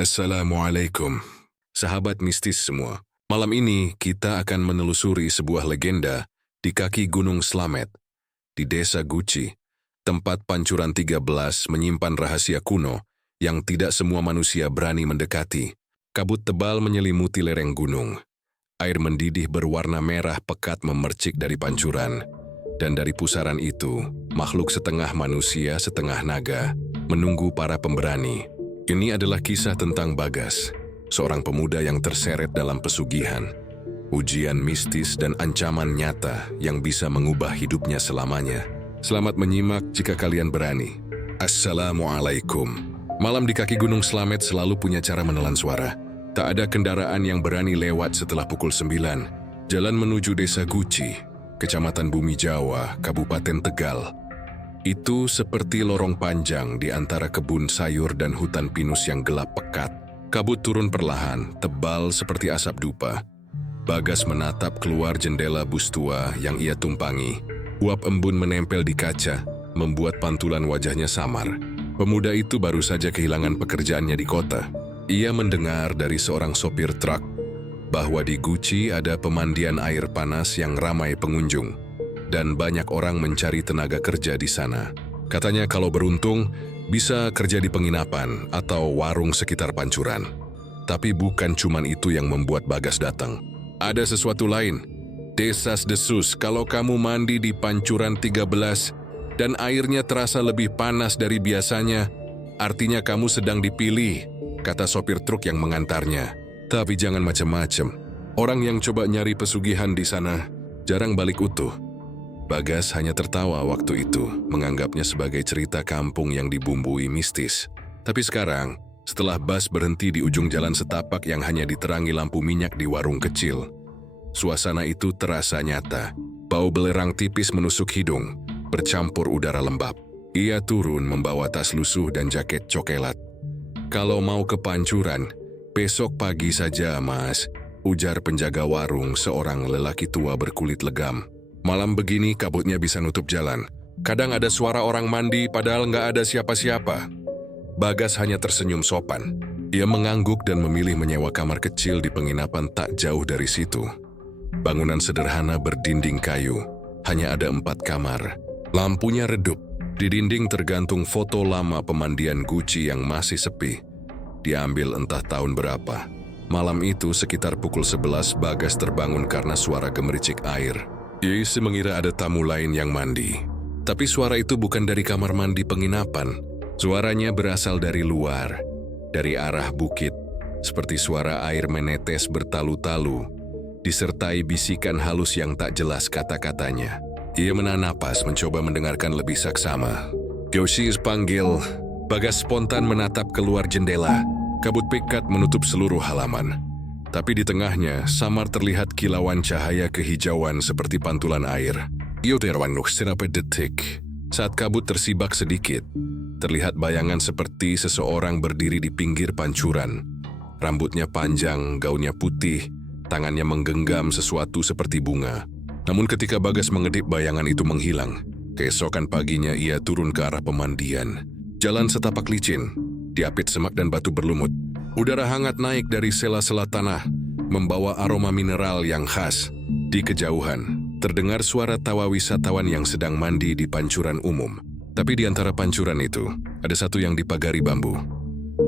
Assalamualaikum, sahabat mistis semua. Malam ini kita akan menelusuri sebuah legenda di kaki Gunung Slamet, di Desa Guci, tempat Pancuran 13 menyimpan rahasia kuno yang tidak semua manusia berani mendekati. Kabut tebal menyelimuti lereng gunung. Air mendidih berwarna merah pekat memercik dari pancuran. Dan dari pusaran itu, makhluk setengah manusia setengah naga menunggu para pemberani. Ini adalah kisah tentang Bagas, seorang pemuda yang terseret dalam pesugihan, ujian mistis dan ancaman nyata yang bisa mengubah hidupnya selamanya. Selamat menyimak jika kalian berani. Assalamualaikum. Malam di kaki Gunung Slamet selalu punya cara menelan suara. Tak ada kendaraan yang berani lewat setelah pukul 9. Jalan menuju Desa Guci, Kecamatan Bumi Jawa, Kabupaten Tegal. Itu seperti lorong panjang di antara kebun sayur dan hutan pinus yang gelap pekat. Kabut turun perlahan, tebal seperti asap dupa. Bagas menatap keluar jendela bus tua yang ia tumpangi. Uap embun menempel di kaca, membuat pantulan wajahnya samar. Pemuda itu baru saja kehilangan pekerjaannya di kota. Ia mendengar dari seorang sopir truk bahwa di Guci ada pemandian air panas yang ramai pengunjung. Dan banyak orang mencari tenaga kerja di sana. Katanya kalau beruntung, bisa kerja di penginapan atau warung sekitar pancuran. Tapi bukan cuman itu yang membuat Bagas datang. Ada sesuatu lain. Desas-desus kalau kamu mandi di Pancuran 13 dan airnya terasa lebih panas dari biasanya, artinya kamu sedang dipilih, kata sopir truk yang mengantarnya. Tapi jangan macam-macam. Orang yang coba nyari pesugihan di sana jarang balik utuh. Bagas hanya tertawa waktu itu, menganggapnya sebagai cerita kampung yang dibumbui mistis. Tapi sekarang, setelah bus berhenti di ujung jalan setapak yang hanya diterangi lampu minyak di warung kecil, suasana itu terasa nyata. Bau belerang tipis menusuk hidung, bercampur udara lembab. Ia turun membawa tas lusuh dan jaket cokelat. Kalau mau ke Pancuran, besok pagi saja, Mas, ujar penjaga warung seorang lelaki tua berkulit legam. Malam begini kabutnya bisa nutup jalan. Kadang ada suara orang mandi padahal nggak ada siapa-siapa. Bagas hanya tersenyum sopan. Ia mengangguk dan memilih menyewa kamar kecil di penginapan tak jauh dari situ. Bangunan sederhana berdinding kayu. Hanya ada 4 kamar. Lampunya redup. Di dinding tergantung foto lama pemandian Guci yang masih sepi. Diambil entah tahun berapa. Malam itu sekitar pukul 11 Bagas terbangun karena suara gemericik air. Ia mengira ada tamu lain yang mandi. Tapi suara itu bukan dari kamar mandi penginapan. Suaranya berasal dari luar, dari arah bukit, seperti suara air menetes bertalu-talu, disertai bisikan halus yang tak jelas kata-katanya. Ia menahan napas mencoba mendengarkan lebih saksama. Gausis panggil. Bagas spontan menatap keluar jendela. Kabut pekat menutup seluruh halaman. Tapi di tengahnya, samar terlihat kilauan cahaya kehijauan seperti pantulan air. Ioterwanuk serapa detik. Saat kabut tersibak sedikit, terlihat bayangan seperti seseorang berdiri di pinggir pancuran. Rambutnya panjang, gaunnya putih, tangannya menggenggam sesuatu seperti bunga. Namun ketika Bagas mengedip bayangan itu menghilang. Keesokan paginya ia turun ke arah pemandian. Jalan setapak licin, diapit semak dan batu berlumut. Udara hangat naik dari sela-sela tanah, membawa aroma mineral yang khas. Di kejauhan, terdengar suara tawa wisatawan yang sedang mandi di pancuran umum. Tapi di antara pancuran itu, ada satu yang dipagari bambu.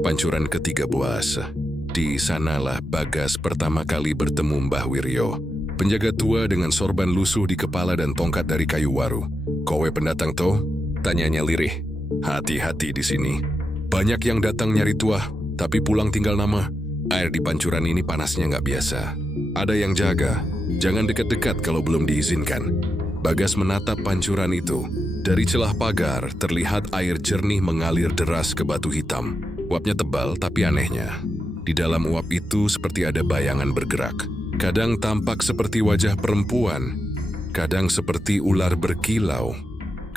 Pancuran ke-13. Di sanalah Bagas pertama kali bertemu Mbah Wiryo. Penjaga tua dengan sorban lusuh di kepala dan tongkat dari kayu waru. "Kowe pendatang toh?" tanyanya lirih. "Hati-hati di sini. Banyak yang datang nyari tuah, tapi pulang tinggal nama. Air di pancuran ini panasnya nggak biasa. Ada yang jaga, jangan dekat-dekat kalau belum diizinkan." Bagas menatap pancuran itu. Dari celah pagar, terlihat air jernih mengalir deras ke batu hitam. Uapnya tebal, tapi anehnya, di dalam uap itu seperti ada bayangan bergerak. Kadang tampak seperti wajah perempuan, kadang seperti ular berkilau.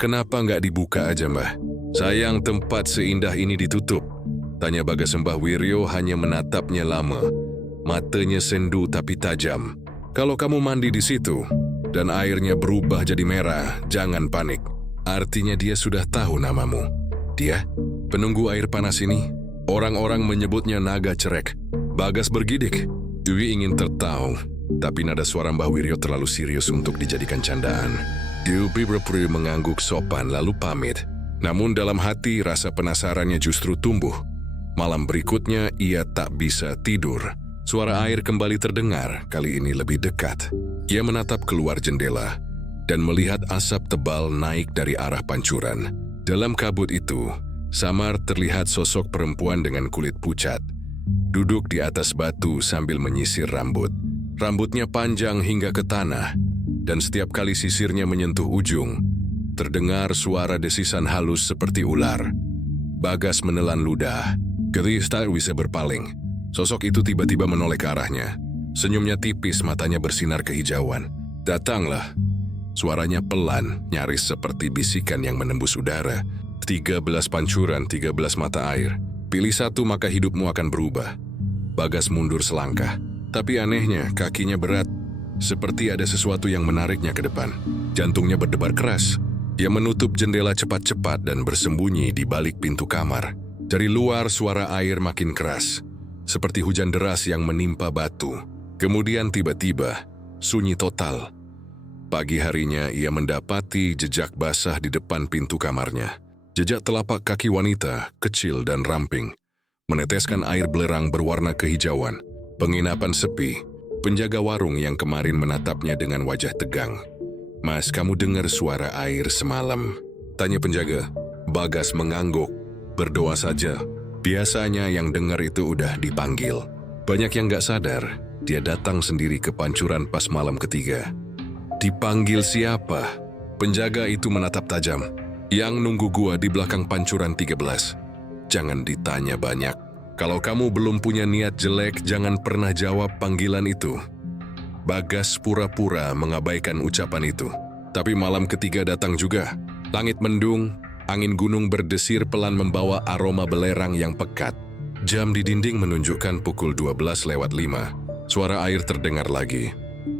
"Kenapa nggak dibuka aja, Mbah? Sayang tempat seindah ini ditutup," tanya Bagas. Mbah Wiryo hanya menatapnya lama. Matanya sendu tapi tajam. "Kalau kamu mandi di situ dan airnya berubah jadi merah, jangan panik. Artinya dia sudah tahu namamu." "Dia? Penunggu air panas ini?" Orang-orang menyebutnya naga cerek. Bagas bergidik. Dwi ingin tertawa, tapi nada suara Mbah Wiryo terlalu serius untuk dijadikan candaan. Dwi berpura mengangguk sopan lalu pamit. Namun dalam hati rasa penasarannya justru tumbuh. Malam berikutnya ia tak bisa tidur. Suara air kembali terdengar, kali ini lebih dekat. Ia menatap keluar jendela dan melihat asap tebal naik dari arah pancuran. Dalam kabut itu, samar terlihat sosok perempuan dengan kulit pucat. Duduk di atas batu sambil menyisir rambut. Rambutnya panjang hingga ke tanah, dan setiap kali sisirnya menyentuh ujung, terdengar suara desisan halus seperti ular. Bagas menelan ludah. Ketika tak bisa berpaling, sosok itu tiba-tiba menoleh ke arahnya. Senyumnya tipis, matanya bersinar kehijauan. Datanglah. Suaranya pelan, nyaris seperti bisikan yang menembus udara. 13 pancuran, 13 mata air. Pilih satu maka hidupmu akan berubah. Bagas mundur selangkah. Tapi anehnya, kakinya berat. Seperti ada sesuatu yang menariknya ke depan. Jantungnya berdebar keras. Ia menutup jendela cepat-cepat dan bersembunyi di balik pintu kamar. Dari luar suara air makin keras, seperti hujan deras yang menimpa batu. Kemudian tiba-tiba, sunyi total. Pagi harinya ia mendapati jejak basah di depan pintu kamarnya. Jejak telapak kaki wanita, kecil dan ramping, meneteskan air belerang berwarna kehijauan. Penginapan sepi, penjaga warung yang kemarin menatapnya dengan wajah tegang. "Mas, kamu dengar suara air semalam?" tanya penjaga. Bagas mengangguk. "Berdoa saja. Biasanya yang dengar itu udah dipanggil." Banyak yang gak sadar, dia datang sendiri ke pancuran pas malam ketiga. Dipanggil siapa? Penjaga itu menatap tajam. "Yang nunggu gua di belakang pancuran 13. Jangan ditanya banyak. Kalau kamu belum punya niat jelek, jangan pernah jawab panggilan itu." Bagas pura-pura mengabaikan ucapan itu. Tapi malam ketiga datang juga. Langit mendung, angin gunung berdesir pelan membawa aroma belerang yang pekat. Jam di dinding menunjukkan pukul 12:05. Suara air terdengar lagi.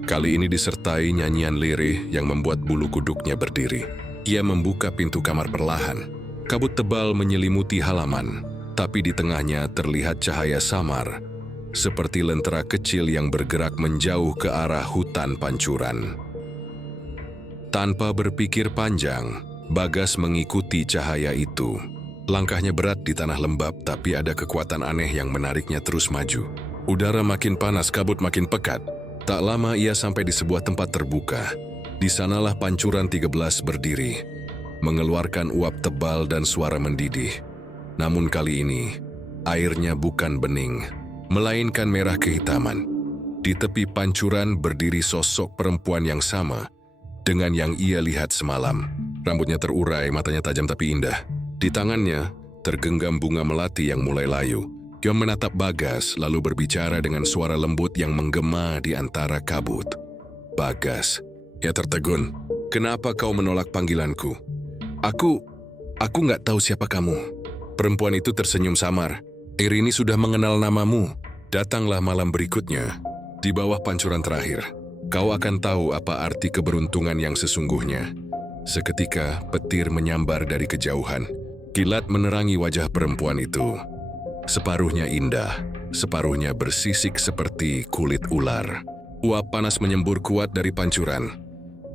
Kali ini disertai nyanyian lirih yang membuat bulu kuduknya berdiri. Ia membuka pintu kamar perlahan. Kabut tebal menyelimuti halaman, tapi di tengahnya terlihat cahaya samar, seperti lentera kecil yang bergerak menjauh ke arah hutan pancuran. Tanpa berpikir panjang, Bagas mengikuti cahaya itu. Langkahnya berat di tanah lembab, tapi ada kekuatan aneh yang menariknya terus maju. Udara makin panas, kabut makin pekat. Tak lama ia sampai di sebuah tempat terbuka. Di sanalah pancuran 13 berdiri, mengeluarkan uap tebal dan suara mendidih. Namun kali ini, airnya bukan bening, melainkan merah kehitaman. Di tepi pancuran berdiri sosok perempuan yang sama dengan yang ia lihat semalam. Rambutnya terurai, matanya tajam tapi indah. Di tangannya tergenggam bunga melati yang mulai layu. Dia menatap Bagas lalu berbicara dengan suara lembut yang menggema di antara kabut. "Bagas," ia tertegun. "Kenapa kau menolak panggilanku?" Aku nggak tahu siapa kamu." Perempuan itu tersenyum samar. "Irini sudah mengenal namamu." Datanglah malam berikutnya. Di bawah pancuran terakhir, kau akan tahu apa arti keberuntungan yang sesungguhnya. Seketika petir menyambar dari kejauhan. Kilat menerangi wajah perempuan itu. Separuhnya indah, separuhnya bersisik seperti kulit ular. Uap panas menyembur kuat dari pancuran,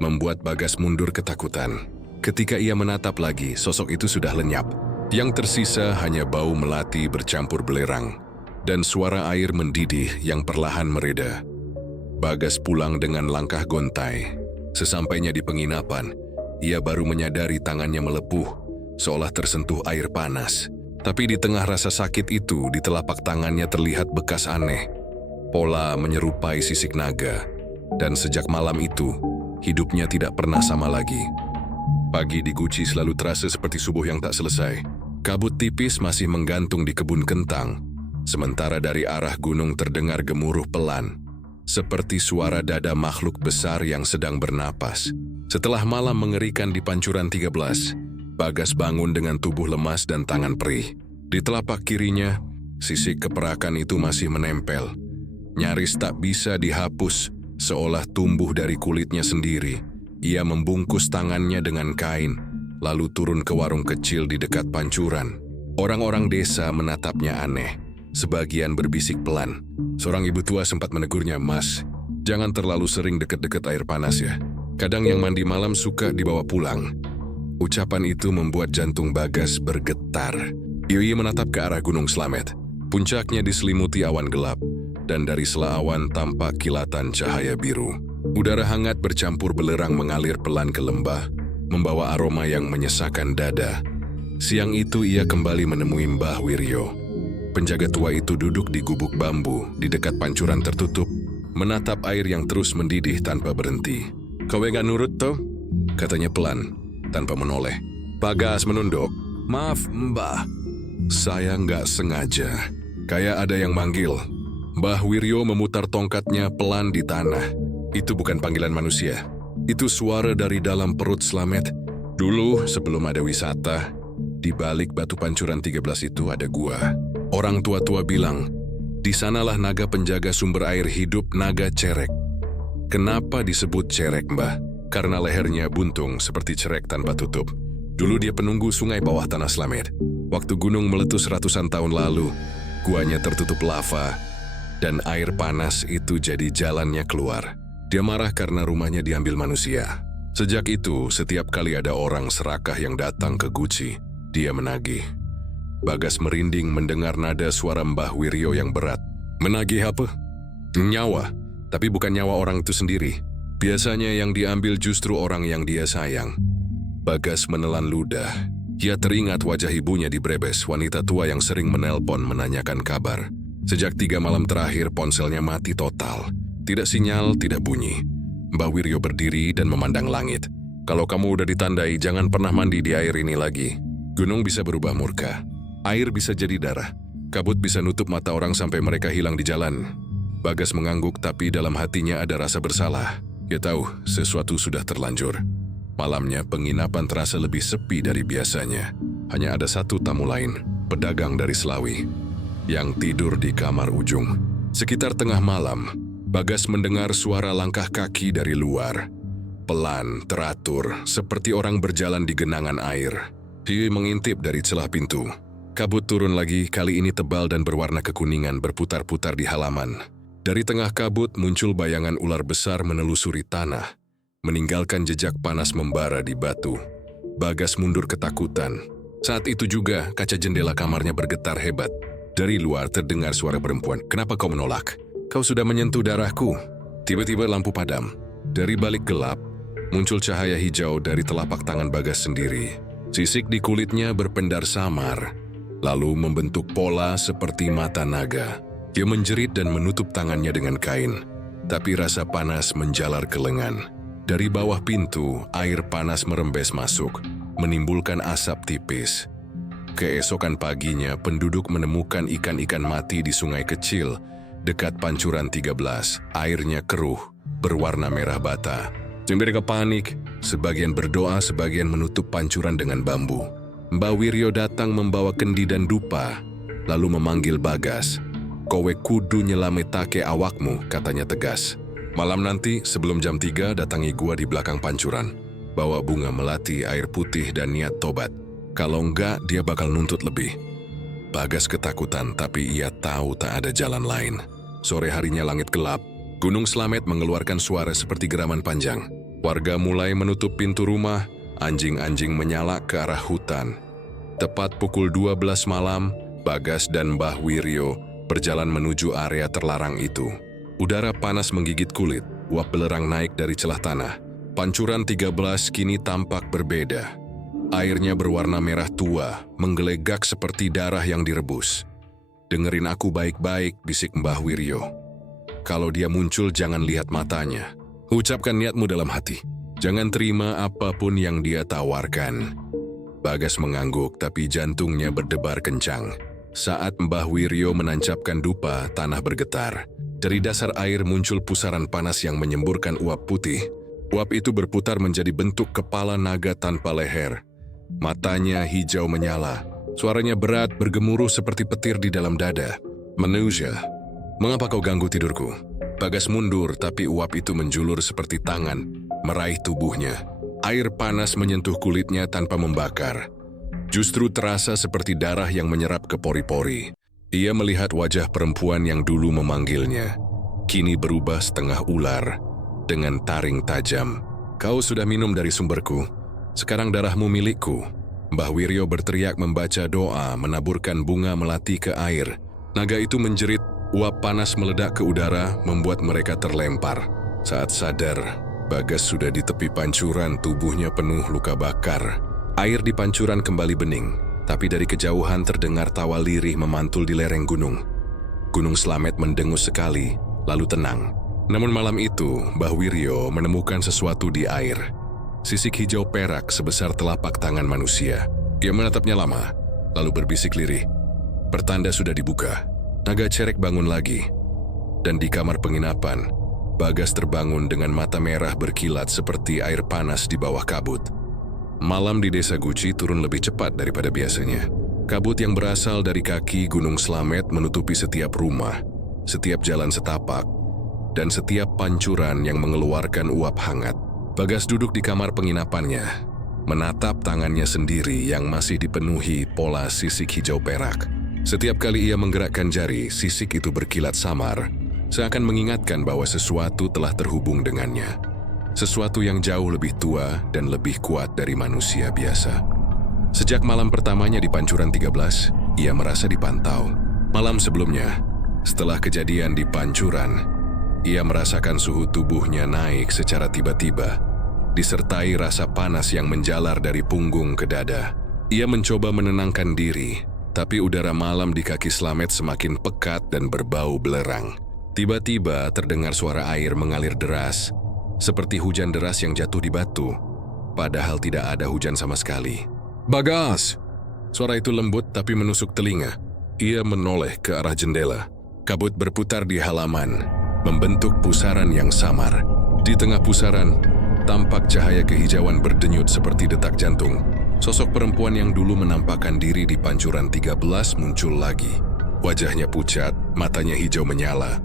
membuat Bagas mundur ketakutan. Ketika ia menatap lagi, sosok itu sudah lenyap. Yang tersisa hanya bau melati bercampur belerang, dan suara air mendidih yang perlahan mereda. Bagas pulang dengan langkah gontai. Sesampainya di penginapan, ia baru menyadari tangannya melepuh, seolah tersentuh air panas. Tapi di tengah rasa sakit itu, di telapak tangannya terlihat bekas aneh. Pola menyerupai sisik naga. Dan sejak malam itu, hidupnya tidak pernah sama lagi. Pagi di Guci selalu terasa seperti subuh yang tak selesai. Kabut tipis masih menggantung di kebun kentang. Sementara dari arah gunung terdengar gemuruh pelan, seperti suara dada makhluk besar yang sedang bernapas. Setelah malam mengerikan di pancuran 13, Bagas bangun dengan tubuh lemas dan tangan perih. Di telapak kirinya, sisik keperakan itu masih menempel. Nyaris tak bisa dihapus, seolah tumbuh dari kulitnya sendiri. Ia membungkus tangannya dengan kain, lalu turun ke warung kecil di dekat pancuran. Orang-orang desa menatapnya aneh. Sebagian berbisik pelan. Seorang ibu tua sempat menegurnya, "Mas, jangan terlalu sering dekat-dekat air panas ya. Kadang yang mandi malam suka dibawa pulang." Ucapan itu membuat jantung Bagas bergetar. Ia menatap ke arah Gunung Slamet. Puncaknya diselimuti awan gelap, dan dari sela awan tampak kilatan cahaya biru. Udara hangat bercampur belerang mengalir pelan ke lembah, membawa aroma yang menyesakkan dada. Siang itu ia kembali menemui Mbah Wiryo. Penjaga tua itu duduk di gubuk bambu di dekat pancuran tertutup, menatap air yang terus mendidih tanpa berhenti. "Kau enggak nurut toh?" katanya pelan, tanpa menoleh. Bagas menunduk. "Maaf, Mbah. Saya nggak sengaja. Kayak ada yang manggil." Mbah Wiryo memutar tongkatnya pelan di tanah. Itu bukan panggilan manusia. Itu suara dari dalam perut Slamet. Dulu, sebelum ada wisata, di balik batu pancuran 13 itu ada gua. Orang tua-tua bilang, di sanalah naga penjaga sumber air hidup, naga Cerek. Kenapa disebut Cerek, Mbah? Karena lehernya buntung seperti cerek tanpa tutup. Dulu dia penunggu sungai bawah tanah Slamet. Waktu gunung meletus ratusan tahun lalu, guanya tertutup lava, dan air panas itu jadi jalannya keluar. Dia marah karena rumahnya diambil manusia. Sejak itu, setiap kali ada orang serakah yang datang ke Guci, dia menagih. Bagas merinding mendengar nada suara Mbah Wiryo yang berat. "Menagih apa?" "Nyawa, tapi bukan nyawa orang itu sendiri. Biasanya yang diambil justru orang yang dia sayang." Bagas menelan ludah. Ia teringat wajah ibunya di Brebes, wanita tua yang sering menelpon menanyakan kabar. Sejak 3 malam terakhir ponselnya mati total. Tidak sinyal, tidak bunyi. Mbah Wiryo berdiri dan memandang langit. "Kalau kamu udah ditandai, jangan pernah mandi di air ini lagi. Gunung bisa berubah murka. Air bisa jadi darah. Kabut bisa nutup mata orang sampai mereka hilang di jalan." Bagas mengangguk, tapi dalam hatinya ada rasa bersalah. Dia tahu sesuatu sudah terlanjur. Malamnya penginapan terasa lebih sepi dari biasanya. Hanya ada satu tamu lain, pedagang dari Selawi, yang tidur di kamar ujung. Sekitar tengah malam, Bagas mendengar suara langkah kaki dari luar. Pelan, teratur, seperti orang berjalan di genangan air. Dia mengintip dari celah pintu. Kabut turun lagi, kali ini tebal dan berwarna kekuningan berputar-putar di halaman. Dari tengah kabut muncul bayangan ular besar menelusuri tanah, meninggalkan jejak panas membara di batu. Bagas mundur ketakutan. Saat itu juga kaca jendela kamarnya bergetar hebat. Dari luar terdengar suara perempuan. "Kenapa kau menolak? Kau sudah menyentuh darahku." Tiba-tiba lampu padam. Dari balik gelap, muncul cahaya hijau dari telapak tangan Bagas sendiri. Sisik di kulitnya berpendar samar, lalu membentuk pola seperti mata naga. Dia menjerit dan menutup tangannya dengan kain, tapi rasa panas menjalar ke lengan. Dari bawah pintu, air panas merembes masuk, menimbulkan asap tipis. Keesokan paginya, penduduk menemukan ikan-ikan mati di sungai kecil dekat pancuran 13. Airnya keruh, berwarna merah bata. Mereka panik, sebagian berdoa, sebagian menutup pancuran dengan bambu. Mbah Wiryo datang membawa kendi dan dupa, lalu memanggil Bagas. "Kowe kudu nyelametake awakmu," katanya tegas. "Malam nanti sebelum jam 3 datangi gua di belakang pancuran. Bawa bunga melati, air putih, dan niat tobat. Kalau enggak, dia bakal nuntut lebih." Bagas ketakutan, tapi ia tahu tak ada jalan lain. Sore harinya langit gelap. Gunung Slamet mengeluarkan suara seperti geraman panjang. Warga mulai menutup pintu rumah, anjing-anjing menyala ke arah hutan. Tepat pukul 12 malam, Bagas dan Mbah Wiryo berjalan menuju area terlarang itu. Udara panas menggigit kulit, uap belerang naik dari celah tanah. Pancuran 13 kini tampak berbeda. Airnya berwarna merah tua, menggelegak seperti darah yang direbus. "Dengerin aku baik-baik," bisik Mbah Wiryo. "Kalau dia muncul jangan lihat matanya. Ucapkan niatmu dalam hati. Jangan terima apapun yang dia tawarkan." Bagas mengangguk, tapi jantungnya berdebar kencang. Saat Mbah Wiryo menancapkan dupa, tanah bergetar. Dari dasar air muncul pusaran panas yang menyemburkan uap putih. Uap itu berputar menjadi bentuk kepala naga tanpa leher. Matanya hijau menyala. Suaranya berat, bergemuruh seperti petir di dalam dada. "Manusia, mengapa kau ganggu tidurku?" Bagas mundur, tapi uap itu menjulur seperti tangan, meraih tubuhnya. Air panas menyentuh kulitnya tanpa membakar. Justru terasa seperti darah yang menyerap ke pori-pori. Ia melihat wajah perempuan yang dulu memanggilnya. Kini berubah setengah ular dengan taring tajam. "Kau sudah minum dari sumberku. Sekarang darahmu milikku." Mbah Wiryo berteriak membaca doa, menaburkan bunga melati ke air. Naga itu menjerit, uap panas meledak ke udara, membuat mereka terlempar. Saat sadar, Bagas sudah di tepi pancuran, tubuhnya penuh luka bakar. Air di pancuran kembali bening, tapi dari kejauhan terdengar tawa lirih memantul di lereng gunung. Gunung Slamet mendengus sekali, lalu tenang. Namun malam itu, Mbah Wiryo menemukan sesuatu di air. Sisik hijau perak sebesar telapak tangan manusia. Dia menatapnya lama, lalu berbisik lirih. Pertanda sudah dibuka. Naga Cerek bangun lagi. Dan di kamar penginapan, Bagas terbangun dengan mata merah berkilat seperti air panas di bawah kabut. Malam di desa Guci turun lebih cepat daripada biasanya. Kabut yang berasal dari kaki Gunung Slamet menutupi setiap rumah, setiap jalan setapak, dan setiap pancuran yang mengeluarkan uap hangat. Bagas duduk di kamar penginapannya, menatap tangannya sendiri yang masih dipenuhi pola sisik hijau perak. Setiap kali ia menggerakkan jari, sisik itu berkilat samar, seakan mengingatkan bahwa sesuatu telah terhubung dengannya. Sesuatu yang jauh lebih tua dan lebih kuat dari manusia biasa. Sejak malam pertamanya di Pancuran 13, ia merasa dipantau. Malam sebelumnya, setelah kejadian di Pancuran, ia merasakan suhu tubuhnya naik secara tiba-tiba, disertai rasa panas yang menjalar dari punggung ke dada. Ia mencoba menenangkan diri, tapi udara malam di kaki Slamet semakin pekat dan berbau belerang. Tiba-tiba terdengar suara air mengalir deras, seperti hujan deras yang jatuh di batu, padahal tidak ada hujan sama sekali. "Bagas!" Suara itu lembut tapi menusuk telinga. Ia menoleh ke arah jendela. Kabut berputar di halaman, membentuk pusaran yang samar. Di tengah pusaran, tampak cahaya kehijauan berdenyut seperti detak jantung. Sosok perempuan yang dulu menampakkan diri di Pancuran 13 muncul lagi. Wajahnya pucat, matanya hijau menyala.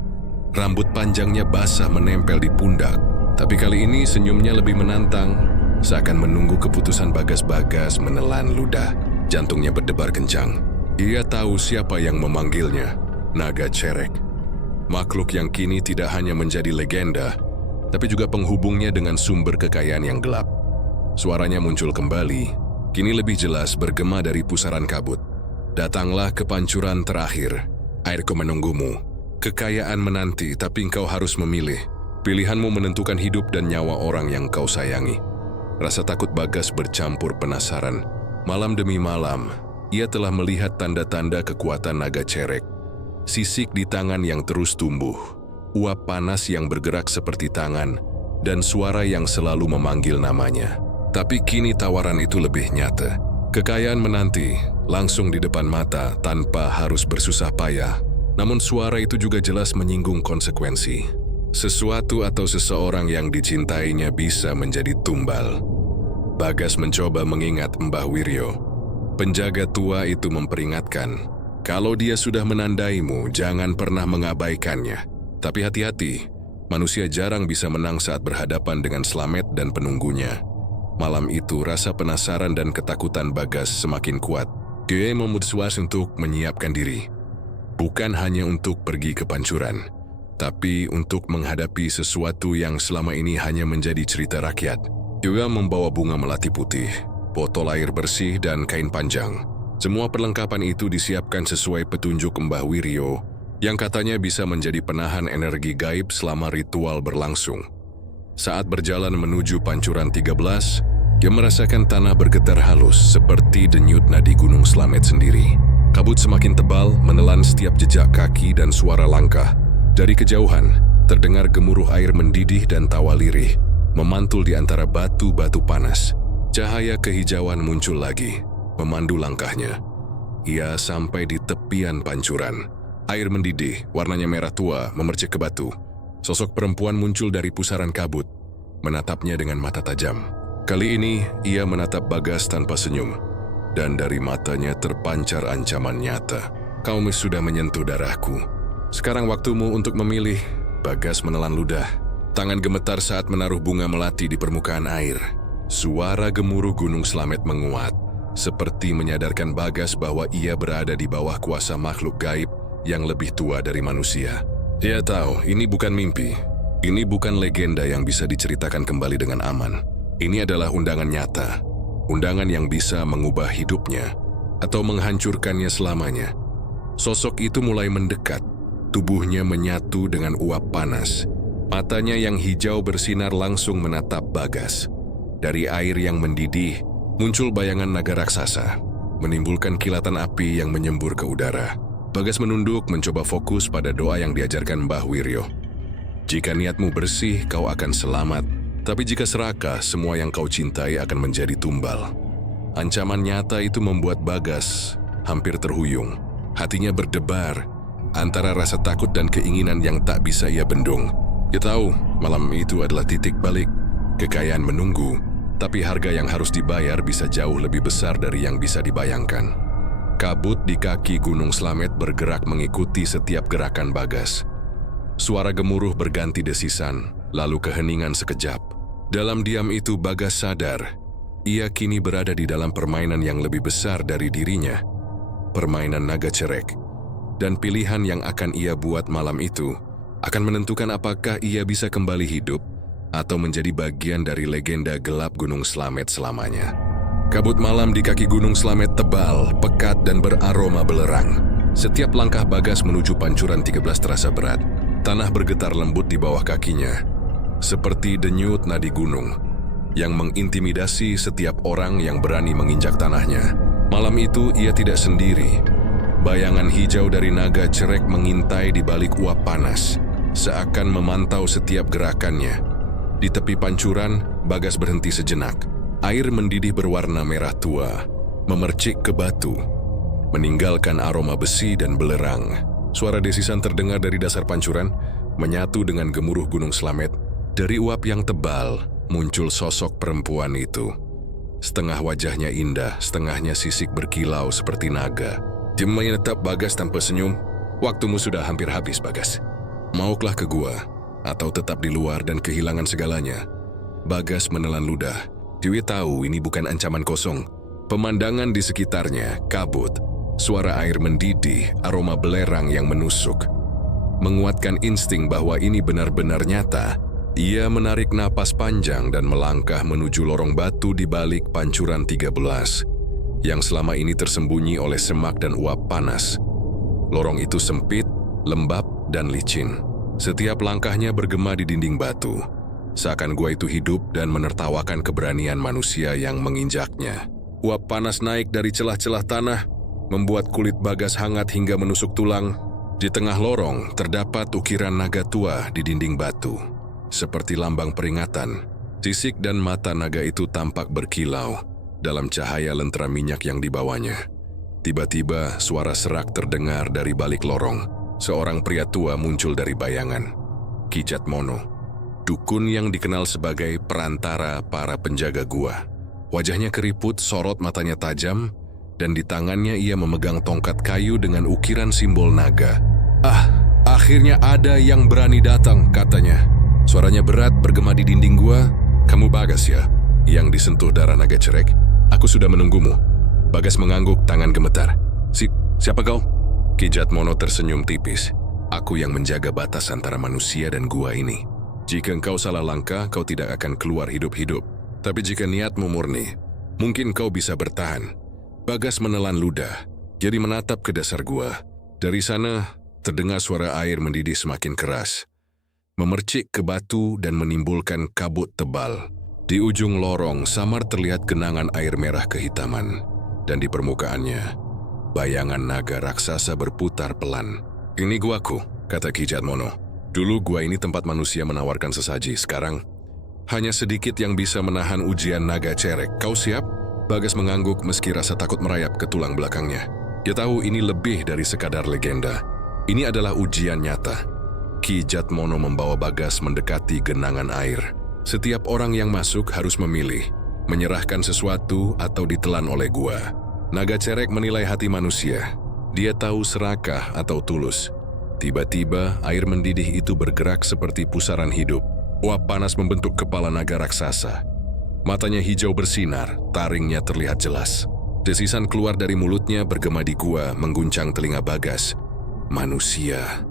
Rambut panjangnya basah menempel di pundak. Tapi kali ini senyumnya lebih menantang, seakan menunggu keputusan Bagas menelan ludah. Jantungnya berdebar kencang. Ia tahu siapa yang memanggilnya, Naga Cerek. Makhluk yang kini tidak hanya menjadi legenda, tapi juga penghubungnya dengan sumber kekayaan yang gelap. Suaranya muncul kembali, kini lebih jelas bergema dari pusaran kabut. "Datanglah ke pancuran terakhir, airku menunggumu. Kekayaan menanti, tapi engkau harus memilih. Pilihanmu menentukan hidup dan nyawa orang yang kau sayangi." Rasa takut Bagas bercampur penasaran. Malam demi malam, ia telah melihat tanda-tanda kekuatan Naga Cerek. Sisik di tangan yang terus tumbuh, uap panas yang bergerak seperti tangan, dan suara yang selalu memanggil namanya. Tapi kini tawaran itu lebih nyata. Kekayaan menanti, langsung di depan mata tanpa harus bersusah payah. Namun suara itu juga jelas menyinggung konsekuensi. Sesuatu atau seseorang yang dicintainya bisa menjadi tumbal. Bagas mencoba mengingat Mbah Wiryo. Penjaga tua itu memperingatkan, kalau dia sudah menandaimu, jangan pernah mengabaikannya. Tapi hati-hati, manusia jarang bisa menang saat berhadapan dengan Slamet dan penunggunya. Malam itu rasa penasaran dan ketakutan Bagas semakin kuat. Dia memutuskan untuk menyiapkan diri. Bukan hanya untuk pergi ke pancuran, tapi untuk menghadapi sesuatu yang selama ini hanya menjadi cerita rakyat. Dia membawa bunga melati putih, botol air bersih, dan kain panjang. Semua perlengkapan itu disiapkan sesuai petunjuk Mbah Wiryo, yang katanya bisa menjadi penahan energi gaib selama ritual berlangsung. Saat berjalan menuju Pancuran 13, dia merasakan tanah bergetar halus seperti denyut nadi Gunung Slamet sendiri. Kabut semakin tebal menelan setiap jejak kaki dan suara langkah. Dari kejauhan, terdengar gemuruh air mendidih dan tawa lirih, memantul di antara batu-batu panas. Cahaya kehijauan muncul lagi, memandu langkahnya. Ia sampai di tepian pancuran. Air mendidih, warnanya merah tua, memercik ke batu. Sosok perempuan muncul dari pusaran kabut, menatapnya dengan mata tajam. Kali ini, ia menatap Bagas tanpa senyum, dan dari matanya terpancar ancaman nyata. "Kau sudah menyentuh darahku. Sekarang waktumu untuk memilih." Bagas menelan ludah. Tangan gemetar saat menaruh bunga melati di permukaan air. Suara gemuruh Gunung Slamet menguat, seperti menyadarkan Bagas bahwa ia berada di bawah kuasa makhluk gaib yang lebih tua dari manusia. Ia tahu ini bukan mimpi. Ini bukan legenda yang bisa diceritakan kembali dengan aman. Ini adalah undangan nyata. Undangan yang bisa mengubah hidupnya atau menghancurkannya selamanya. Sosok itu mulai mendekat. Tubuhnya menyatu dengan uap panas. Matanya yang hijau bersinar langsung menatap Bagas. Dari air yang mendidih, muncul bayangan naga raksasa, menimbulkan kilatan api yang menyembur ke udara. Bagas menunduk mencoba fokus pada doa yang diajarkan Mbah Wiryo. Jika niatmu bersih, kau akan selamat. Tapi jika serakah, semua yang kau cintai akan menjadi tumbal. Ancaman nyata itu membuat Bagas hampir terhuyung. Hatinya berdebar antara rasa takut dan keinginan yang tak bisa ia bendung. Ia tahu malam itu adalah titik balik. Kekayaan menunggu, tapi harga yang harus dibayar bisa jauh lebih besar dari yang bisa dibayangkan. Kabut di kaki Gunung Slamet bergerak mengikuti setiap gerakan Bagas. Suara gemuruh berganti desisan, lalu keheningan sekejap. Dalam diam itu Bagas sadar, ia kini berada di dalam permainan yang lebih besar dari dirinya. Permainan naga cerek. Dan pilihan yang akan ia buat malam itu akan menentukan apakah ia bisa kembali hidup atau menjadi bagian dari legenda gelap Gunung Slamet selamanya. Kabut malam di kaki Gunung Slamet tebal, pekat dan beraroma belerang. Setiap langkah Bagas menuju pancuran 13 terasa berat. Tanah bergetar lembut di bawah kakinya, seperti denyut nadi gunung yang mengintimidasi setiap orang yang berani menginjak tanahnya. Malam itu ia tidak sendiri. Bayangan hijau dari naga cerek mengintai di balik uap panas, seakan memantau setiap gerakannya. Di tepi pancuran, Bagas berhenti sejenak. Air mendidih berwarna merah tua, memercik ke batu, meninggalkan aroma besi dan belerang. Suara desisan terdengar dari dasar pancuran, menyatu dengan gemuruh Gunung Slamet. Dari uap yang tebal, muncul sosok perempuan itu. Setengah wajahnya indah, setengahnya sisik berkilau seperti naga. Dia menatap Bagas tanpa senyum. Waktumu sudah hampir habis, Bagas. Maukah ke gua, atau tetap di luar dan kehilangan segalanya? Bagas menelan ludah. Dewi tahu ini bukan ancaman kosong. Pemandangan di sekitarnya kabut. Suara air mendidih, aroma belerang yang menusuk. Menguatkan insting bahwa ini benar-benar nyata. Ia menarik napas panjang dan melangkah menuju lorong batu di balik pancuran 13, yang selama ini tersembunyi oleh semak dan uap panas. Lorong itu sempit, lembab, dan licin. Setiap langkahnya bergema di dinding batu, seakan gua itu hidup dan menertawakan keberanian manusia yang menginjaknya. Uap panas naik dari celah-celah tanah, membuat kulit Bagas hangat hingga menusuk tulang. Di tengah lorong terdapat ukiran naga tua di dinding batu. Seperti lambang peringatan, sisik dan mata naga itu tampak berkilau dalam cahaya lentera minyak yang dibawanya. Tiba-tiba suara serak terdengar dari balik lorong. Seorang pria tua muncul dari bayangan. Ki Jatmono, dukun yang dikenal sebagai perantara para penjaga gua. Wajahnya keriput, sorot matanya tajam, dan di tangannya ia memegang tongkat kayu dengan ukiran simbol naga. "Ah, akhirnya ada yang berani datang," katanya. Suaranya berat bergema di dinding gua. "Kamu Bagas ya, yang disentuh darah naga cerek? Aku sudah menunggumu." Bagas mengangguk, tangan gemetar. Siapa kau?" Ki Jatmono tersenyum tipis. "Aku yang menjaga batas antara manusia dan gua ini. Jika engkau salah langkah, kau tidak akan keluar hidup-hidup. Tapi jika niatmu murni, mungkin kau bisa bertahan." Bagas menelan ludah, jadi menatap ke dasar gua. Dari sana, terdengar suara air mendidih semakin keras, memercik ke batu dan menimbulkan kabut tebal. Di ujung lorong samar terlihat genangan air merah kehitaman, dan di permukaannya, bayangan naga raksasa berputar pelan. "Ini guaku," kata Ki Jatmono. "Dulu gua ini tempat manusia menawarkan sesaji, sekarang hanya sedikit yang bisa menahan ujian naga cerek. Kau siap?" Bagas mengangguk meski rasa takut merayap ke tulang belakangnya. Dia tahu ini lebih dari sekadar legenda. Ini adalah ujian nyata. Ki Jatmono membawa Bagas mendekati genangan air. Setiap orang yang masuk harus memilih, menyerahkan sesuatu atau ditelan oleh gua. Naga cerek menilai hati manusia. Dia tahu serakah atau tulus. Tiba-tiba air mendidih itu bergerak seperti pusaran hidup. Uap panas membentuk kepala naga raksasa. Matanya hijau bersinar, taringnya terlihat jelas. Desisan keluar dari mulutnya bergema di gua mengguncang telinga Bagas. Manusia.